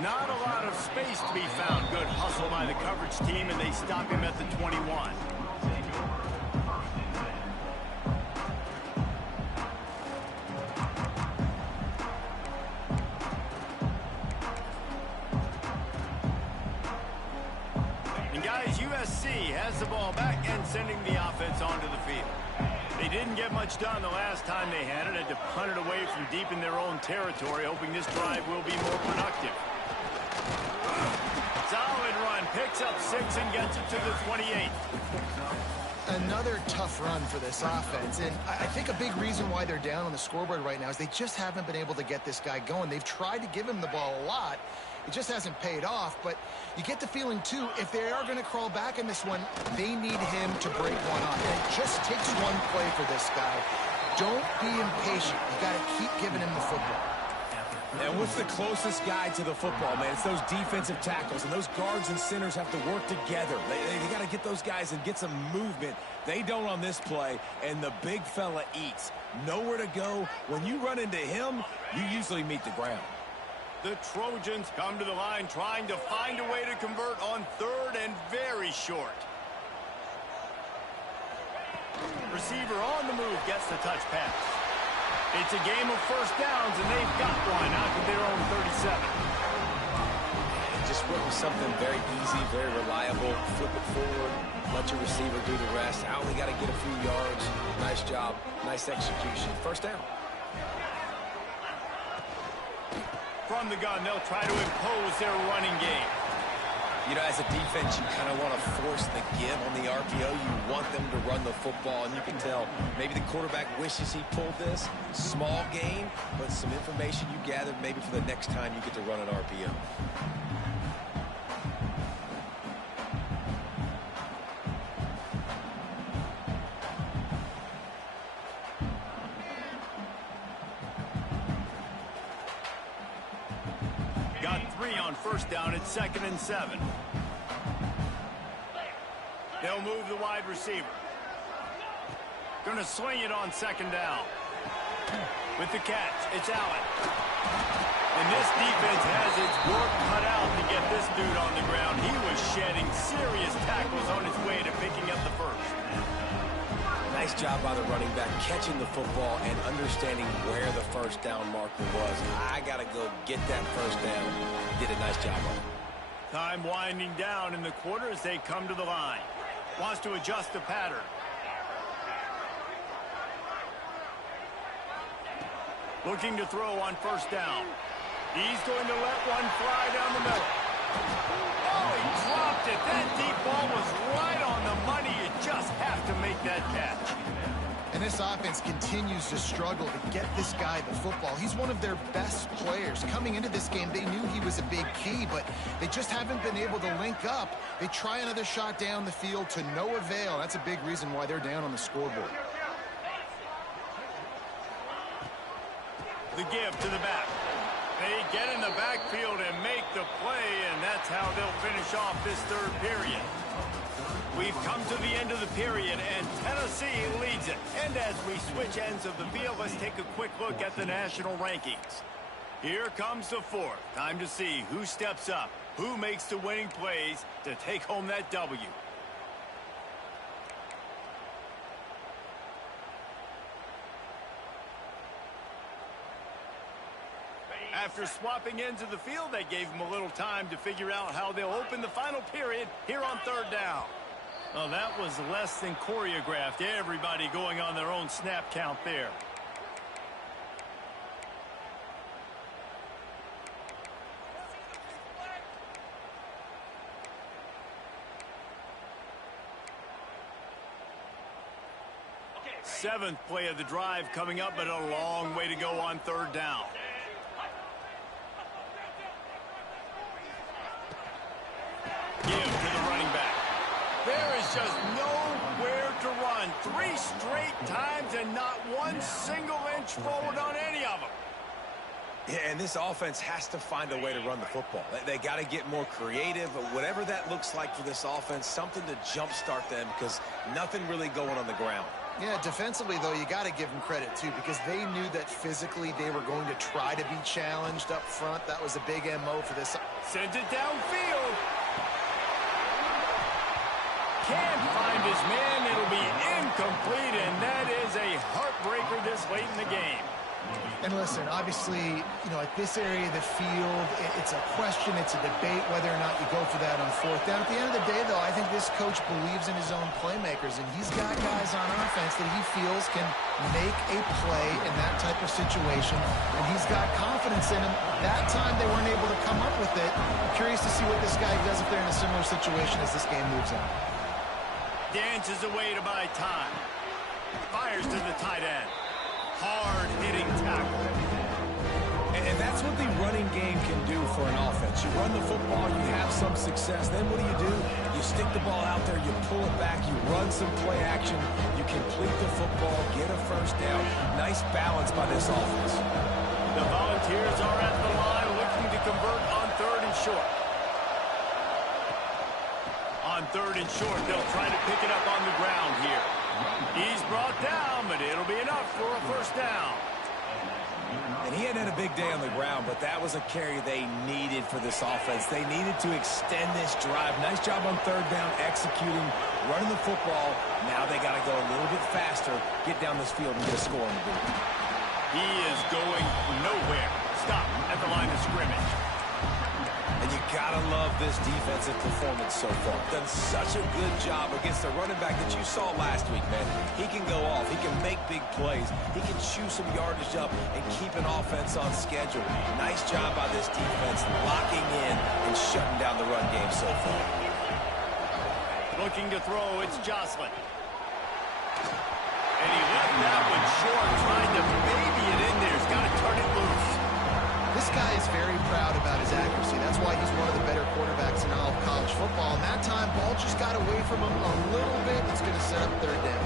Not a lot of space to be found. Good hustle by the coverage team, and they stop him at the 21. And guys, USC has the ball back and sending the offense onto the field. They didn't get much done the last time they had it. Had to punt it away from deep in their own territory, hoping this drive will be more productive. Solid run, picks up 6 and gets it to the 28. Another tough run for this offense, and I think a big reason why they're down on the scoreboard right now is they just haven't been able to get this guy going. They've tried to give him the ball a lot. It just hasn't paid off, but you get the feeling, too, if they are going to crawl back in this one, they need him to break one off. And it just takes one play for this guy. Don't be impatient. You got to keep giving him the football. And what's the closest guy to the football, man? It's those defensive tackles, and those guards and centers have to work together. They got to get those guys and get some movement. They don't on this play, and the big fella eats. Nowhere to go. When you run into him, you usually meet the ground. The Trojans come to the line trying to find a way to convert on 3rd and very short. Receiver on the move gets the touch pass. It's a game of first downs, and they've got one out to their own 37. Just work with something very easy, very reliable. Flip it forward, let your receiver do the rest. I only got to get a few yards. Nice job, nice execution. First down. From the gun, they'll try to impose their running game. You know, as a defense, you kind of want to force the give on the RPO. You want them to run the football, and you can tell maybe the quarterback wishes he pulled this. Small gain, but some information you gathered maybe for the next time you get to run an RPO. Got 3 on first down at 2nd and 7. They'll move the wide receiver. Going to swing it on 2nd down. With the catch, it's Allen. And this defense has its work cut out to get this dude on the ground. He was shedding serious tackles on his way to picking up the first. Nice job by the running back, catching the football and understanding where the first down marker was. I got to go get that first down. Did a nice job on it. Time winding down in the quarter as they come to the line. Wants to adjust the pattern. Looking to throw on first down. He's going to let one fly down the middle. Oh, he dropped it. That deep ball was right on the money. You just have to make that catch. And this offense continues to struggle to get this guy the football. He's one of their best players. Coming into this game, they knew he was a big key, but they just haven't been able to link up. They try another shot down the field to no avail. That's a big reason why they're down on the scoreboard. The give to the back. They get in the backfield and make the play, and that's how they'll finish off this 3rd period. We've come to the end of the period, and Tennessee leads it. And as we switch ends of the field, let's take a quick look at the national rankings. Here comes the 4th. Time to see who steps up, who makes the winning plays to take home that W. After swapping ends of the field, they gave them a little time to figure out how they'll open the final period here on 3rd down. Well, that was less than choreographed. Everybody going on their own snap count there. 7th play of the drive coming up, but a long way to go on 3rd down. Give to the running back. There is just nowhere to run. 3 straight times and not one single inch forward on any of them. Yeah, and this offense has to find a way to run the football. They got to get more creative, whatever that looks like for this offense, something to jumpstart them because nothing really going on the ground. Yeah, defensively, though, you got to give them credit, too, because they knew that physically they were going to try to be challenged up front. That was a big MO for this. Sends it downfield. Can't find his man. It'll be incomplete, and that is a heartbreaker this late in the game. And listen, obviously, you know, at this area of the field, it's a question, it's a debate whether or not you go for that on 4th down. At the end of the day, though, I think this coach believes in his own playmakers, and he's got guys on offense that he feels can make a play in that type of situation, and he's got confidence in him. That time they weren't able to come up with it. I'm curious to see what this guy does if they're in a similar situation as this game moves on. Dances away to buy time. Fires to the tight end. Hard-hitting tackle. And that's what the running game can do for an offense. You run the football, you have some success. Then what do? You stick the ball out there, you pull it back, you run some play action, you complete the football, get a 1st down. Nice balance by this offense. The Volunteers are at the line looking to convert on 3rd and short. On 3rd and short, they'll try to pick it up on the ground here. He's brought down, but it'll be enough for a 1st down. And he hadn't had a big day on the ground, but that was a carry they needed for this offense. They needed to extend this drive. Nice job on 3rd down, executing, running the football. Now they got to go a little bit faster, get down this field and get a score on the board. He is going nowhere. Stop at the line of scrimmage. And you gotta love this defensive performance so far. Done such a good job against the running back that you saw last week, man. He can go off. He can make big plays. He can chew some yardage up and keep an offense on schedule. Nice job by this defense locking in and shutting down the run game so far. Looking to throw, it's Jocelyn. And he left that one short, trying to baby it in there. He's got to turn it loose. This guy is very proud about his accuracy. That's why he's one of the better quarterbacks in all of college football. And that time, ball just got away from him a little bit. It's going to set up 3rd down.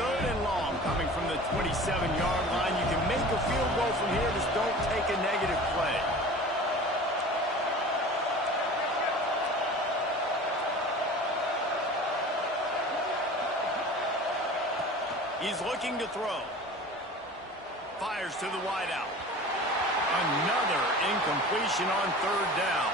Third and long coming from the 27-yard line. You can make a field goal from here. Just don't take a negative play. He's looking to throw. Fires to the wideout. Another incompletion on 3rd down.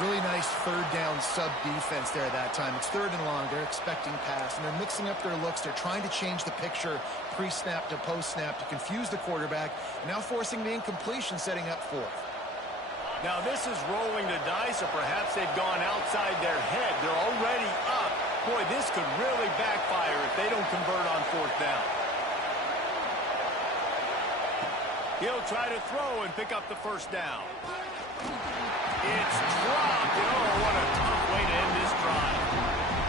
Really nice 3rd down sub-defense there that time. It's 3rd and long. They're expecting pass, and they're mixing up their looks. They're trying to change the picture pre-snap to post-snap to confuse the quarterback, now forcing the incompletion, setting up 4th. Now this is rolling the dice, or perhaps they've gone outside their head. They're already up. Boy, this could really backfire if they don't convert on 4th down. He'll try to throw and pick up the 1st down. It's dropped. Oh, what a tough way to end this drive.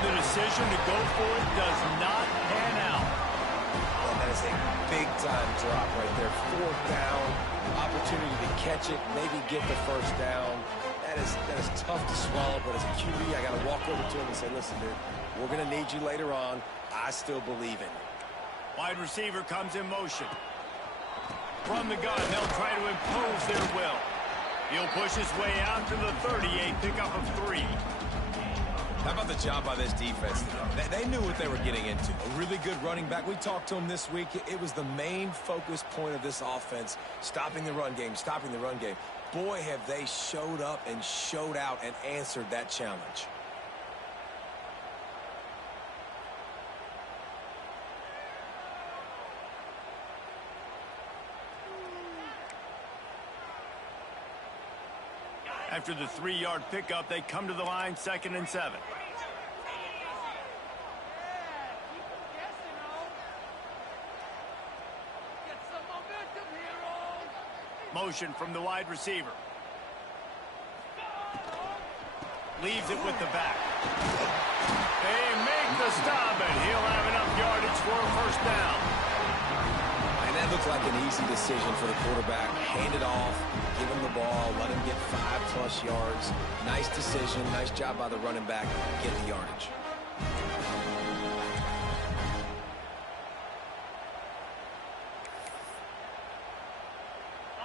The decision to go for it does not pan out. And that is a big-time drop right there. 4th down, opportunity to catch it, maybe get the 1st down. That is tough to swallow, but as a QB, I got to walk over to him and say, listen, dude, we're going to need you later on. I still believe in you. Wide receiver comes in motion. From the gun, they'll try to impose their will. He'll push his way out to the 38, pickup of 3. How about the job by this defense today? They knew what they were getting into. A really good running back. We talked to him this week. It was the main focus point of this offense, stopping the run game, stopping the run game. Boy, have they showed up and showed out and answered that challenge. After the 3-yard pickup, they come to the line, 2nd and 7. Motion from the wide receiver. Leaves it with the back. They make the stop, and he'll have enough yardage for a first down. And that looked like an easy decision for the quarterback. Hand it off, give him the ball, let him get 5+ yards. Nice decision, nice job by the running back, get the yardage.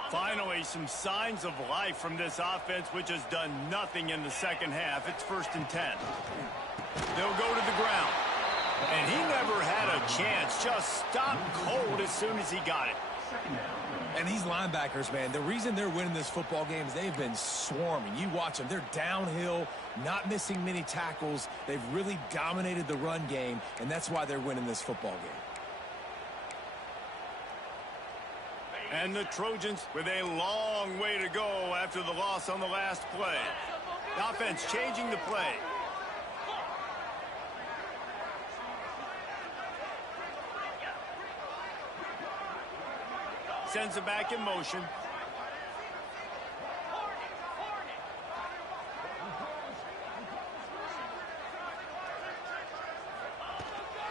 Finally, some signs of life from this offense, which has done nothing in the second half. It's 1st and 10. They'll go to the ground. And he never had a chance. Just stopped cold as soon as he got it. And these linebackers, man, the reason they're winning this football game is they've been swarming. You watch them. They're downhill, not missing many tackles. They've really dominated the run game, and that's why they're winning this football game. And the Trojans with a long way to go after the loss on the last play. The offense changing the play. Sends it back in motion.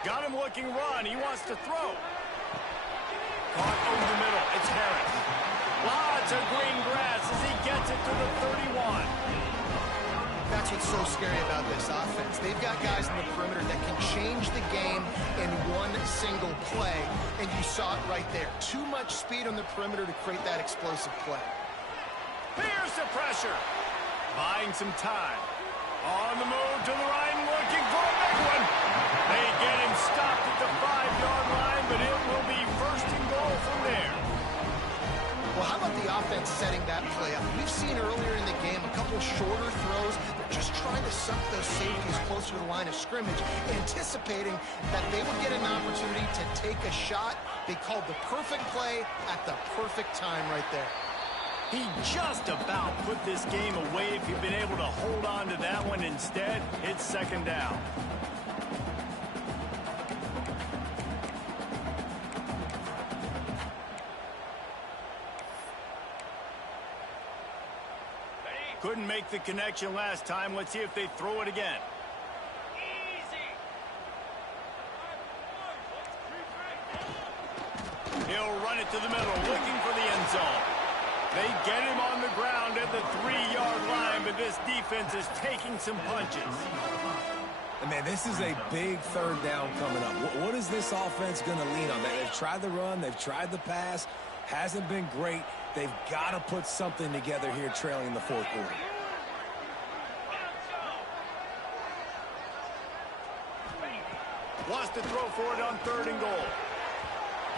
Got him looking run. He wants to throw. Caught over the middle. It's Harris. Lots of green grass as he gets it to the 31. That's what's so scary about this offense. They've got guys in the perimeter that can change the game in one single play, and you saw it right there. Too much speed on the perimeter to create that explosive play. Here's the pressure. Buying some time. On the move to the right, looking for a big one. They get him stopped at the 5-yard line, but it will be 1st and goal from there. Well, how about the offense setting that play up? We've seen earlier in the game a couple shorter throws. They're just trying to suck those safeties closer to the line of scrimmage, anticipating that they would get an opportunity to take a shot. They called the perfect play at the perfect time right there. He just about put this game away if he'd been able to hold on to that one. Instead, it's 2nd down. Couldn't make the connection last time. Let's see if they throw it again. He'll run it to the middle, looking for the end zone. They get him on the ground at the 3-yard line, but this defense is taking some punches. And man, this is a big 3rd down coming up. What is this offense going to lean on? They've tried the run, they've tried the pass, hasn't been great. They've got to put something together here trailing in the 4th quarter. Wants to throw for it on 3rd and goal.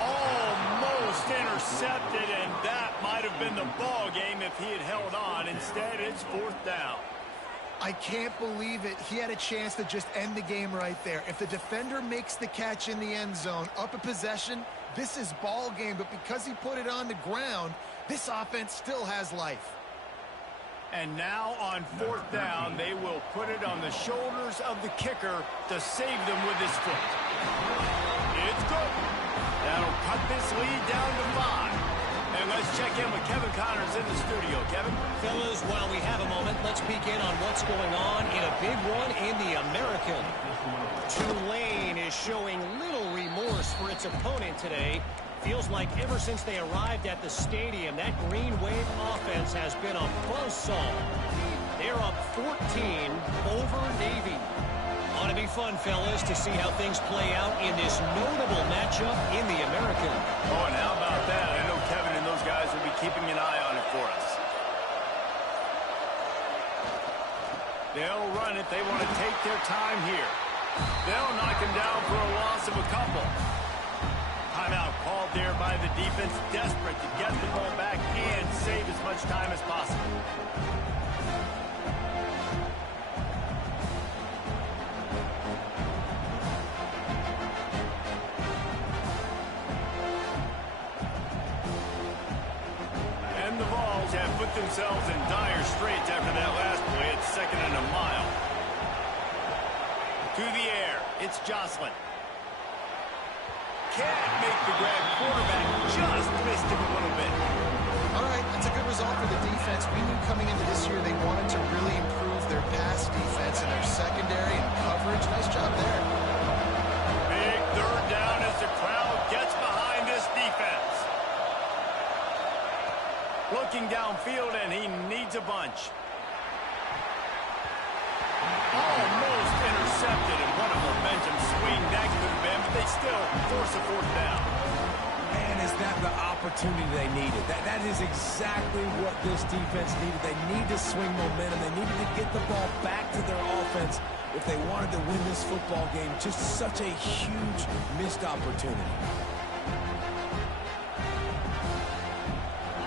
Almost intercepted, and that might have been the ball game if he had held on. Instead, it's 4th down. I can't believe it. He had a chance to just end the game right there. If the defender makes the catch in the end zone, up a possession, this is ball game. But because he put it on the ground, this offense still has life. And now on 4th down, they will put it on the shoulders of the kicker to save them with his foot. It's good. That'll cut this lead down to 5. And let's check in with Kevin Connors in the studio. Kevin? Fellas, while we have a moment, let's peek in on what's going on in a big one in the American. Tulane is showing little remorse for its opponent today. Feels like ever since they arrived at the stadium, that Green Wave offense has been a buzzsaw. They're up 14 over Navy. Ought to be fun, fellas, to see how things play out in this notable matchup in the American. Oh, and how about that? I know Kevin and those guys will be keeping an eye on it for us. They'll run it. They want to take their time here. They'll knock him down for a loss of a couple. Timeout called there by the defense, desperate to get the ball back and save as much time as possible. And the Vols have put themselves in dire straits after that last play. It's 2nd and a mile. To the air, it's Jocelyn. Can't make the grab. Quarterback just missed him a little bit. All right, result for the defense. We knew coming into this year they wanted to really improve their pass defense and their secondary and coverage. Nice job there. Big third down as the crowd gets behind this defense. Looking downfield, and he needs a bunch. Almost intercepted, and what a momentum swing that could have been, but they still force a fourth down. Man, is that the opportunity they needed? That is exactly what this defense needed. They need to swing momentum. They needed to get the ball back to their offense if they wanted to win this football game. Just such a huge missed opportunity.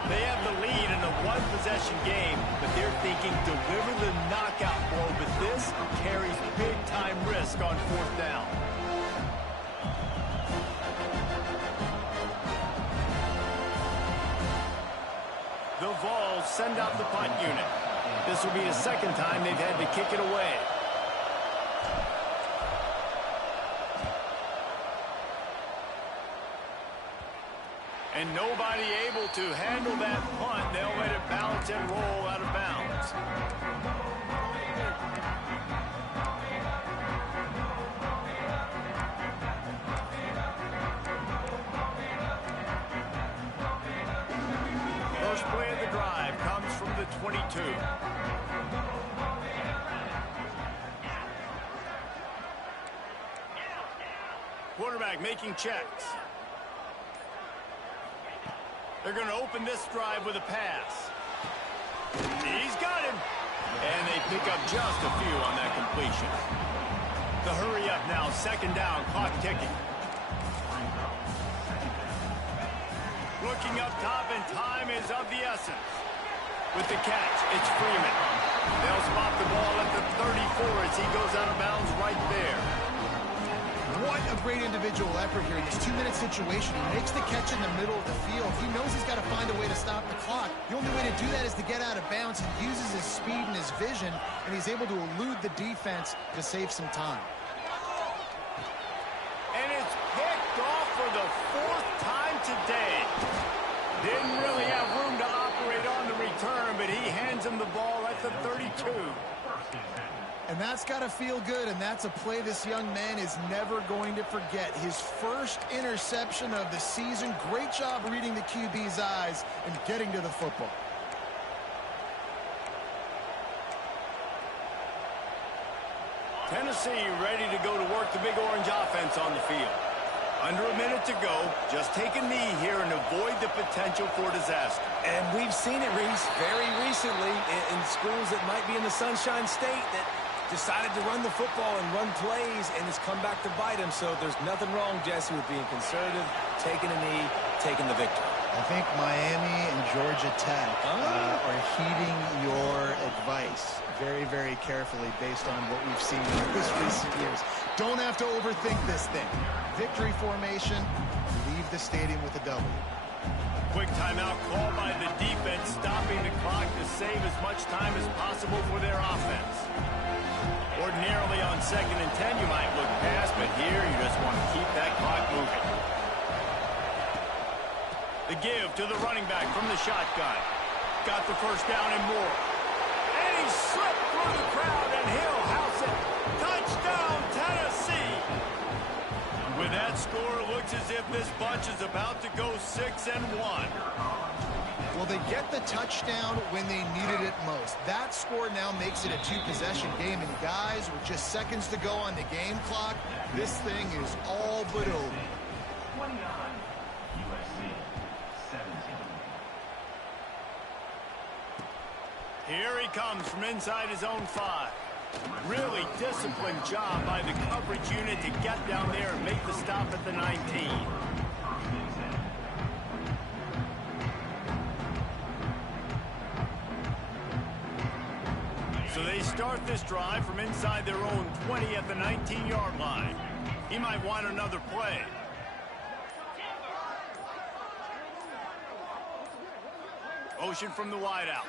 They have the lead in a one-possession game, but they're thinking deliver the knockout blow, but this carries big-time risk on fourth down. The Vols send out the punt unit. This will be the second time they've had to kick it away. And nobody able to handle that punt. They'll let it bounce and roll out of bounds. First play of the drive comes from the 22. Quarterback making checks. They're going to open this drive with a pass. He's got him. And they pick up just a few on that completion. The hurry up now, second down, clock ticking. Looking up top, and time is of the essence. With the catch, it's Freeman. They'll spot the ball at the 34 as he goes out of bounds right there. What a great individual effort here in this 2-minute situation. He makes the catch in the middle of the field. He knows he's got to find a way to stop the clock. The only way to do that is to get out of bounds. He uses his speed and his vision, and he's able to elude the defense to save some time. And it's picked off for the fourth time today. Didn't really have room to operate on the return, but he hands him the ball at the 32. And that's got to feel good, and that's a play this young man is never going to forget. His first interception of the season. Great job reading the QB's eyes and getting to the football. Tennessee ready to go to work the Big Orange offense on the field. Under a minute to go. Just take a knee here and avoid the potential for disaster. And we've seen it, Reese, very recently in schools that might be in the Sunshine State that decided to run the football and run plays, and it's come back to bite him. So there's nothing wrong, Jesse, with being conservative, taking a knee, taking the victory. I think Miami and Georgia Tech are heeding your advice very, very carefully based on what we've seen in these recent years. Don't have to overthink this thing. Victory formation, leave the stadium with a W. Quick timeout called by the defense, stopping the clock to save as much time as possible for their offense. Ordinarily on 2nd and 10, you might look past, but here you just want to keep that clock moving. The give to the running back from the shotgun. Got the first down and more. And he slipped through the crowd, and he'll house it. Touchdown, Tennessee! With that score, it looks as if this bunch is about to go 6-1. Well, they get the touchdown when they needed it most. That score now makes it a 2-possession game. And guys, with just seconds to go on the game clock, this thing is all but over. 29, USC, 17. Here he comes from inside his own 5. Really disciplined job by the coverage unit to get down there and make the stop at the 19. So they start this drive from inside their own 20 at the 19-yard line. He might want another play. Motion from the wideout.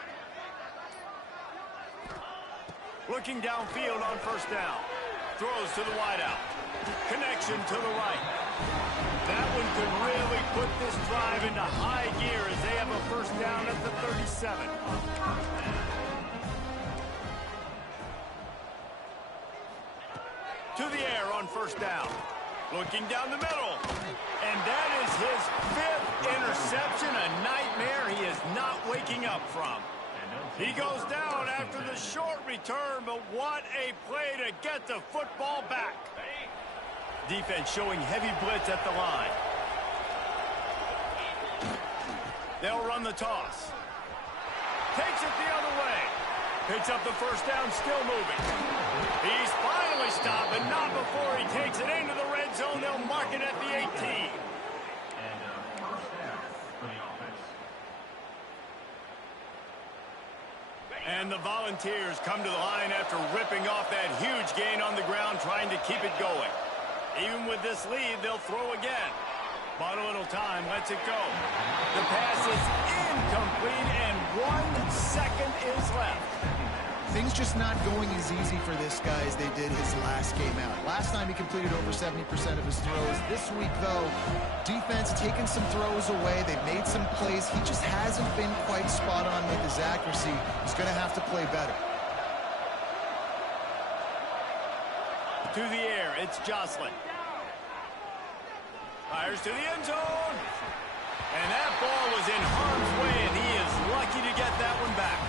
Looking downfield on first down. throws to the wideout. Connection to the right. That one could really put this drive into high gear as they have a first down at the 37. To the air on first down. Looking down the middle. And that is his 5th interception, a nightmare he is not waking up from. He goes down after the short return, but what a play to get the football back. Defense showing heavy blitz at the line. They'll run the toss. Takes it the other way. Picks up the first down, still moving. He's finally stopped, but not before he takes it into the red zone. They'll mark it at the 18. And first down for the offense. And the Volunteers come to the line after ripping off that huge gain on the ground, trying to keep it going. Even with this lead, they'll throw again. Bought a little time, lets it go. The pass is incomplete, and 1 second is left. Things just not going as easy for this guy as they did his last game out. Last time he completed over 70% of his throws. This week, though, defense taking some throws away. They've made some plays. He just hasn't been quite spot on with his accuracy. He's going to have to play better. To the air, it's Jocelyn. Fires to the end zone. And that ball was in harm's way, and he is lucky to get that one back.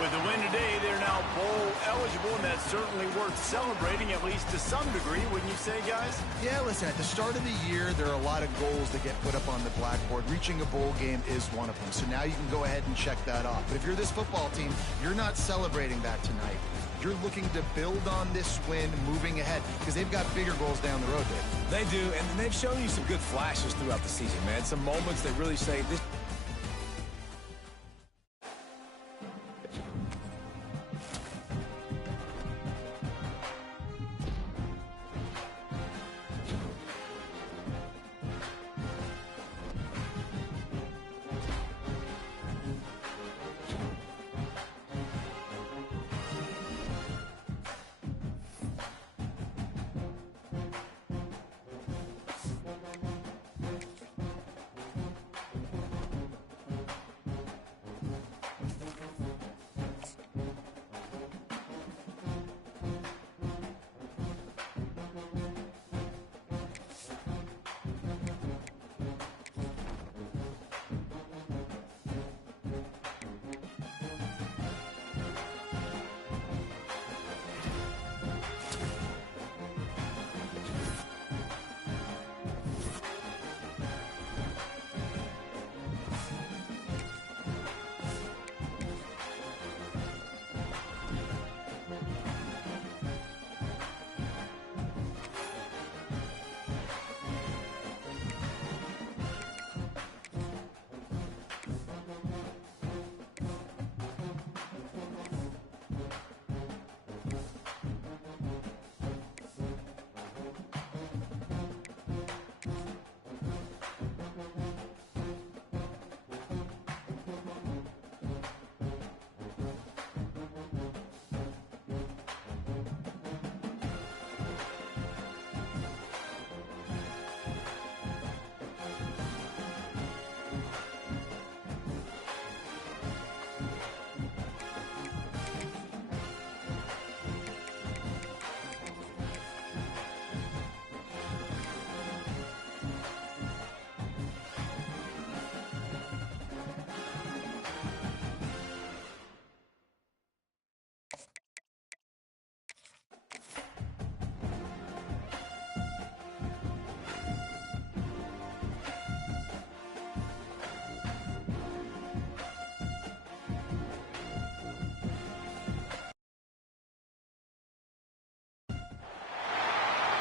With the win today, they're now bowl eligible, and that's certainly worth celebrating, at least to some degree, wouldn't you say, guys? Yeah, listen, at the start of the year, there are a lot of goals that get put up on the blackboard. Reaching a bowl game is one of them. So now you can go ahead and check that off. But if you're this football team, you're not celebrating that tonight. You're looking to build on this win moving ahead because they've got bigger goals down the road, Dave. They do, and they've shown you some good flashes throughout the season, man. Some moments that really say this.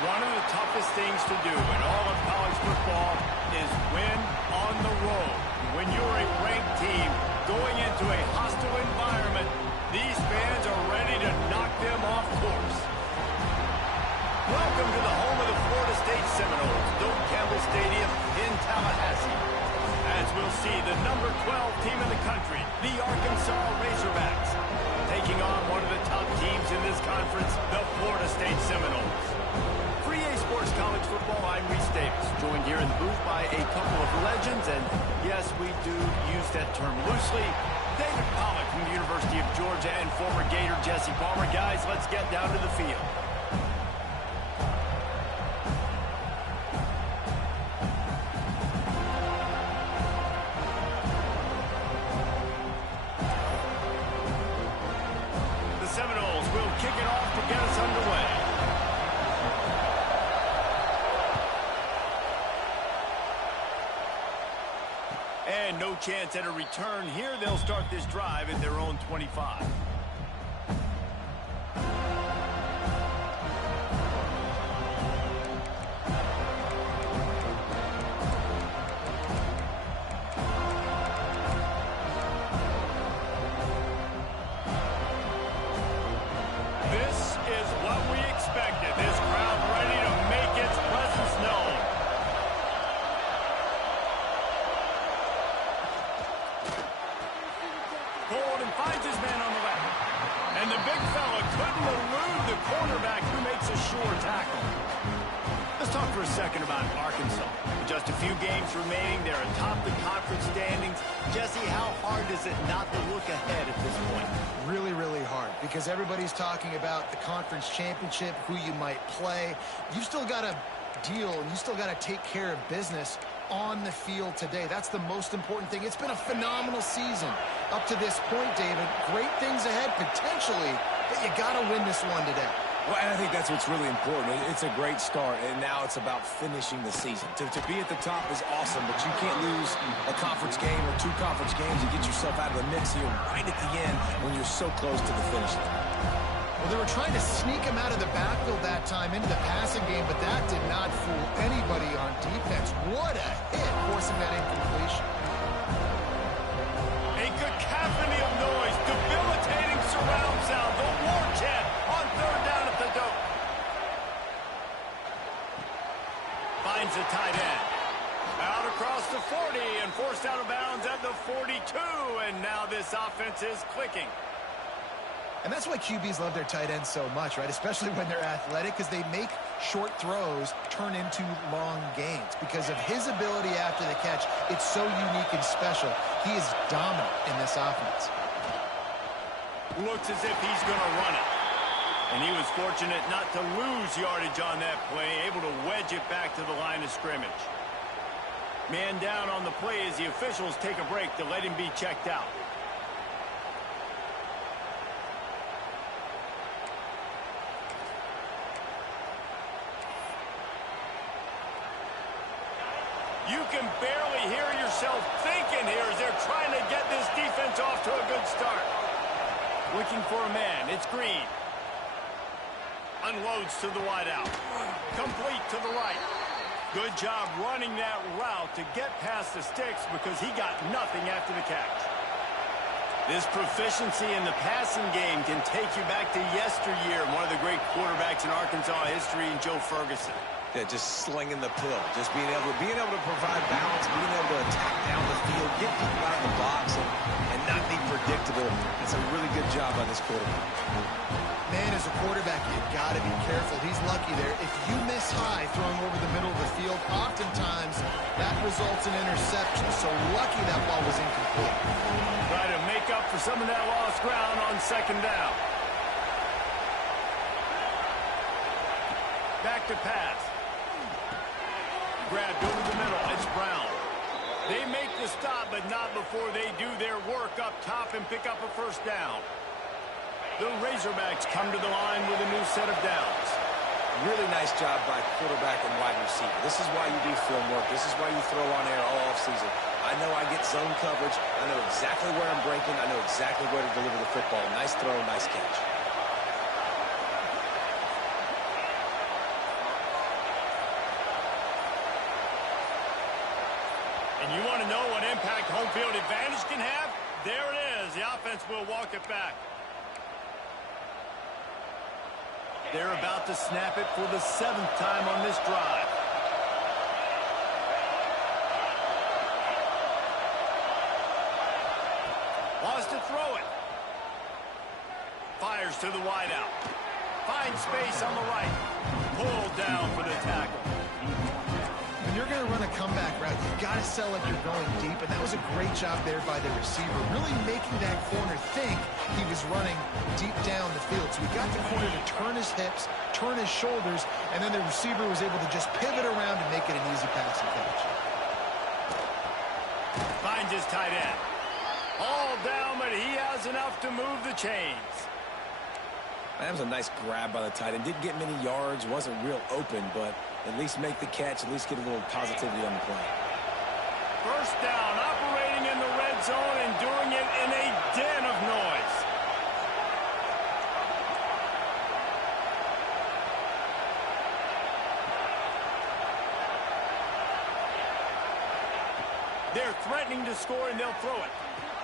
One of the toughest things to do in all of college football is win on the road. When you're a ranked team going into a hostile environment, these fans are ready to knock them off course. Welcome to the home of the Florida State Seminoles, Doak Campbell Stadium in Tallahassee. As we'll see, the number 12 team in the country, the Arkansas Razorbacks, taking on one of the top teams in this conference, the Florida State Seminoles. For EA Sports College Football, I'm Reese Davis, joined here in the booth by a couple of legends, and yes, we do use that term loosely. David Pollack from the University of Georgia and former Gator Jesse Palmer. Guys, let's get down to the field. The Seminoles will kick it off to get us underway. And no chance at a return here. They'll start this drive at their own 25. This is what we expected. This crowd ready to make its presence known. Forward and finds his man on the left. And the big fella couldn't elude the cornerback who makes a sure tackle. Let's talk for a second about Arkansas. Just a few games remaining. They're atop the conference standings. Jesse, how hard is it not to look ahead at this point? Really, really hard, because everybody's talking about the conference championship, who you might play. You still got to deal, and you still got to take care of business on the field today. That's the most important thing. It's been a phenomenal season up to this point, David. Great things ahead, potentially, but you got to win this one today. Well, and I think that's what's really important. It's a great start, and now it's about finishing the season. To be at the top is awesome, but you can't lose a conference game or two conference games and get yourself out of the mix here right at the end when you're so close to the finish line. Well, they were trying to sneak him out of the backfield that time into the passing game, but that did not fool anybody on defense. What a hit, forcing that incompletion. A cacophony of noise, debilitating surround sound, the war chant on third down at the dope. Finds the tight end. Out across the 40 and forced out of bounds at the 42, and now this offense is clicking. And that's why QBs love their tight ends so much, right? Especially when they're athletic, because they make short throws turn into long gains. Because of his ability after the catch, it's so unique and special. He is dominant in this offense. Looks as if he's going to run it. And he was fortunate not to lose yardage on that play, able to wedge it back to the line of scrimmage. Man down on the play as the officials take a break to let him be checked out. You can barely hear yourself thinking here as they're trying to get this defense off to a good start. Looking for a man. It's Green. Unloads to the wideout. Complete to the right. Good job running that route to get past the sticks because he got nothing after the catch. This proficiency in the passing game can take you back to yesteryear. One of the great quarterbacks in Arkansas history, Joe Ferguson. Yeah, just slinging the pill, just being able to provide balance, being able to attack down the field, get people out of the box, and not be predictable. It's a really good job by this quarterback. Man, as a quarterback, you've got to be careful. He's lucky there. If you miss high throwing over the middle of the field, oftentimes that results in interception. So lucky that ball was incomplete. Try to make up for some of that lost ground on second down. Back to pass. Grabbed over the middle. It's Brown. They make the stop, but not before they do their work up top and pick up a first down. The Razorbacks come to the line with a new set of downs. Really nice job by quarterback and wide receiver. This is why you do film work. This is why you throw on air all offseason. I know I get zone coverage. I know exactly where I'm breaking. I know exactly where to deliver the football. Nice throw, nice catch. And you want to know what impact home field advantage can have? There it is. The offense will walk it back. They're about to snap it for the 7th time on this drive. Wants to throw it. Fires to the wideout. Finds space on the right. Pulled down for the tackle. When you're going to run a comeback route, you've got to sell like you're going deep, and that was a great job there by the receiver, really making that corner think he was running deep down the field. So he got the corner to turn his hips, turn his shoulders, and then the receiver was able to just pivot around and make it an easy pass and catch. Finds his tight end. All down, but he has enough to move the chains. That was a nice grab by the tight end. Didn't get many yards, wasn't real open, but at least make the catch, at least get a little positivity on the play. First down, operating in the red zone and doing it in a den of noise. They're threatening to score, and they'll throw it.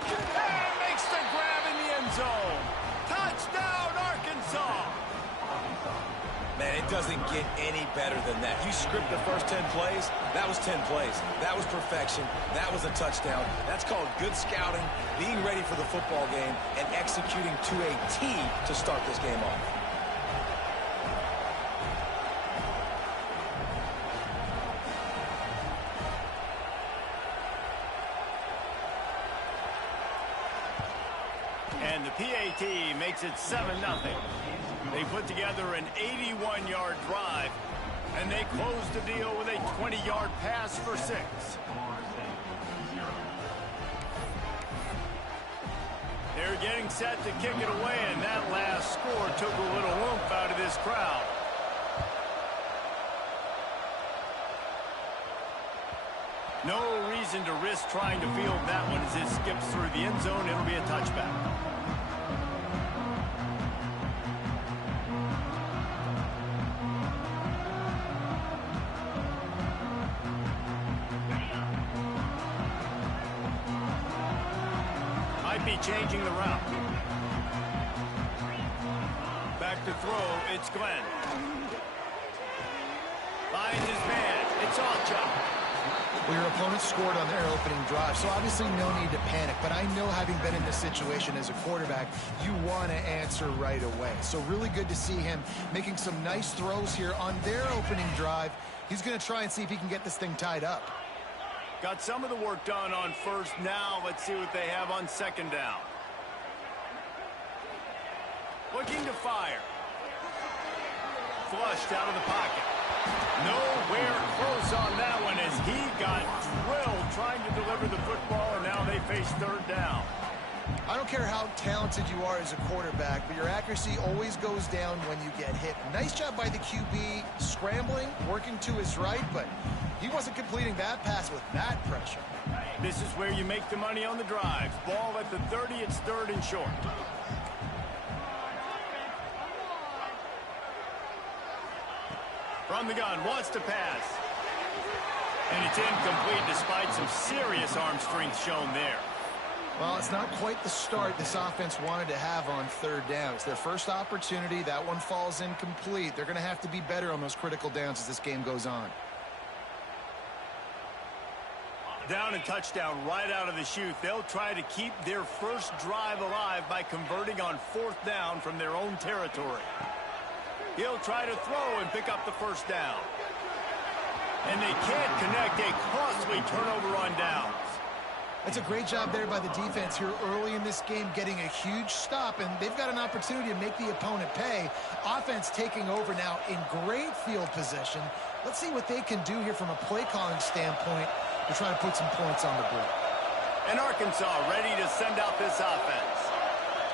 And makes the grab in the end zone. Touchdown, Arkansas! Man, it doesn't get any better than that. You script the first 10 plays, that was 10 plays. That was perfection. That was a touchdown. That's called good scouting, being ready for the football game, and executing to a T to start this game off. And the PAT makes it 7-0. They put together an 81-yard drive, and they close the deal with a 20-yard pass for 6. They're getting set to kick it away, and that last score took a little oomph out of this crowd. No reason to risk trying to field that one as it skips through the end zone. It'll be a touchback. Might be changing the route. Back to throw, it's Glenn. Finds his man, it's Ocha. Well, your opponent scored on their opening drive, so obviously no need to panic. But I know, having been in this situation as a quarterback, you want to answer right away. So really good to see him making some nice throws here on their opening drive. He's going to try and see if he can get this thing tied up. Got some of the work done on first. Now let's see what they have on second down. Looking to fire. Flushed out of the pocket. Nowhere close on that one as he got drilled trying to deliver the football, and now they face third down. I don't care how talented you are as a quarterback, but your accuracy always goes down when you get hit. Nice job by the QB scrambling, working to his right, but he wasn't completing that pass with that pressure. This is where you make the money on the drives. Ball at the 30, it's third and short. From the gun, wants to pass. And it's incomplete despite some serious arm strength shown there. Well, it's not quite the start this offense wanted to have on third down. It's their first opportunity. That one falls incomplete. They're going to have to be better on those critical downs as this game goes on. Down and touchdown right out of the chute. They'll try to keep their first drive alive by converting on fourth down from their own territory. He'll try to throw and pick up the first down. And they can't connect a costly turnover on downs. That's a great job there by the defense here early in this game, getting a huge stop, and they've got an opportunity to make the opponent pay. Offense taking over now in great field position. Let's see what they can do here from a play calling standpoint to try to put some points on the board. And Arkansas ready to send out this offense.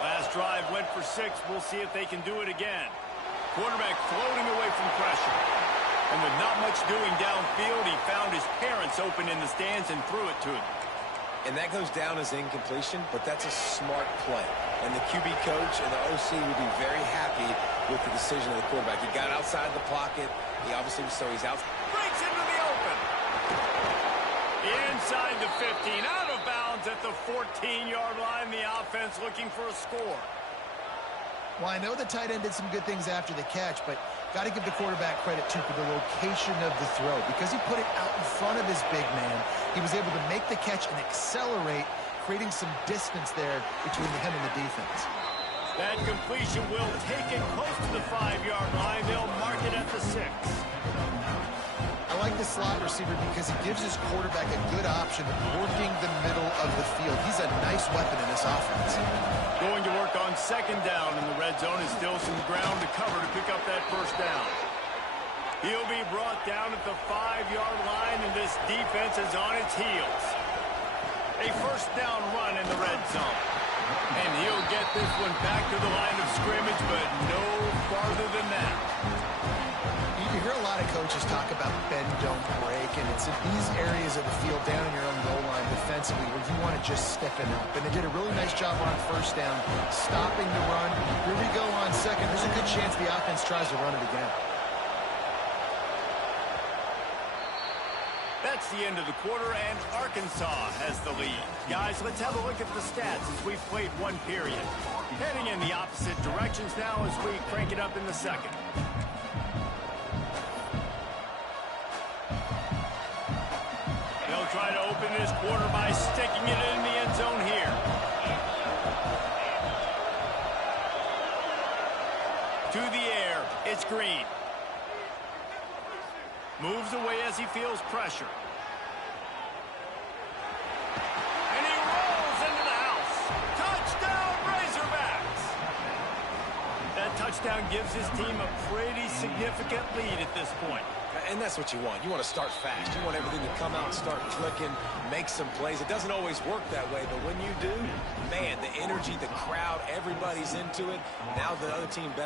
Last drive went for 6. We'll see if they can do it again. Quarterback floating away from pressure. And with not much doing downfield, he found his parents open in the stands and threw it to him. And that goes down as incompletion, but that's a smart play. And the QB coach and the OC will be very happy with the decision of the quarterback. He got outside the pocket. He obviously, so he's out. Breaks into the open. Inside the 15, out of bounds at the 14-yard line. The offense looking for a score. Well, I know the tight end did some good things after the catch, but got to give the quarterback credit, too, for the location of the throw. Because he put it out in front of his big man, he was able to make the catch and accelerate, creating some distance there between him and the defense. That completion will take it close to the 5-yard line. They'll mark it at the 6. I like the slot receiver because he gives his quarterback a good option of working the middle of the field. He's a nice weapon in this offense. Going to work on 2nd down in the red zone. Is still some ground to cover to pick up that 1st down. He'll be brought down at the 5-yard line, and this defense is on its heels. A 1st down run in the red zone. And he'll get this one back to the line of scrimmage, but no farther than that. You hear a lot of coaches talk about bend, don't break, and it's in these areas of the field down in your own goal line defensively where you want to just stiffen up. And they did a really nice job on 1st down, stopping the run. Here we go on 2nd. There's a good chance the offense tries to run it again. That's the end of the quarter, and Arkansas has the lead. Guys, let's have a look at the stats as we've played 1 period. Heading in the opposite directions now as we crank it up in the 2nd. They'll try to open this quarter by sticking it in the end zone here. To the air, it's Green. Moves away as he feels pressure. And he rolls into the house. Touchdown, Razorbacks! That touchdown gives his team a pretty significant lead at this point. And that's what you want. You want to start fast. You want everything to come out and start clicking, make some plays. It doesn't always work that way, but when you do, man, the energy, the crowd, everybody's into it. Now the other team better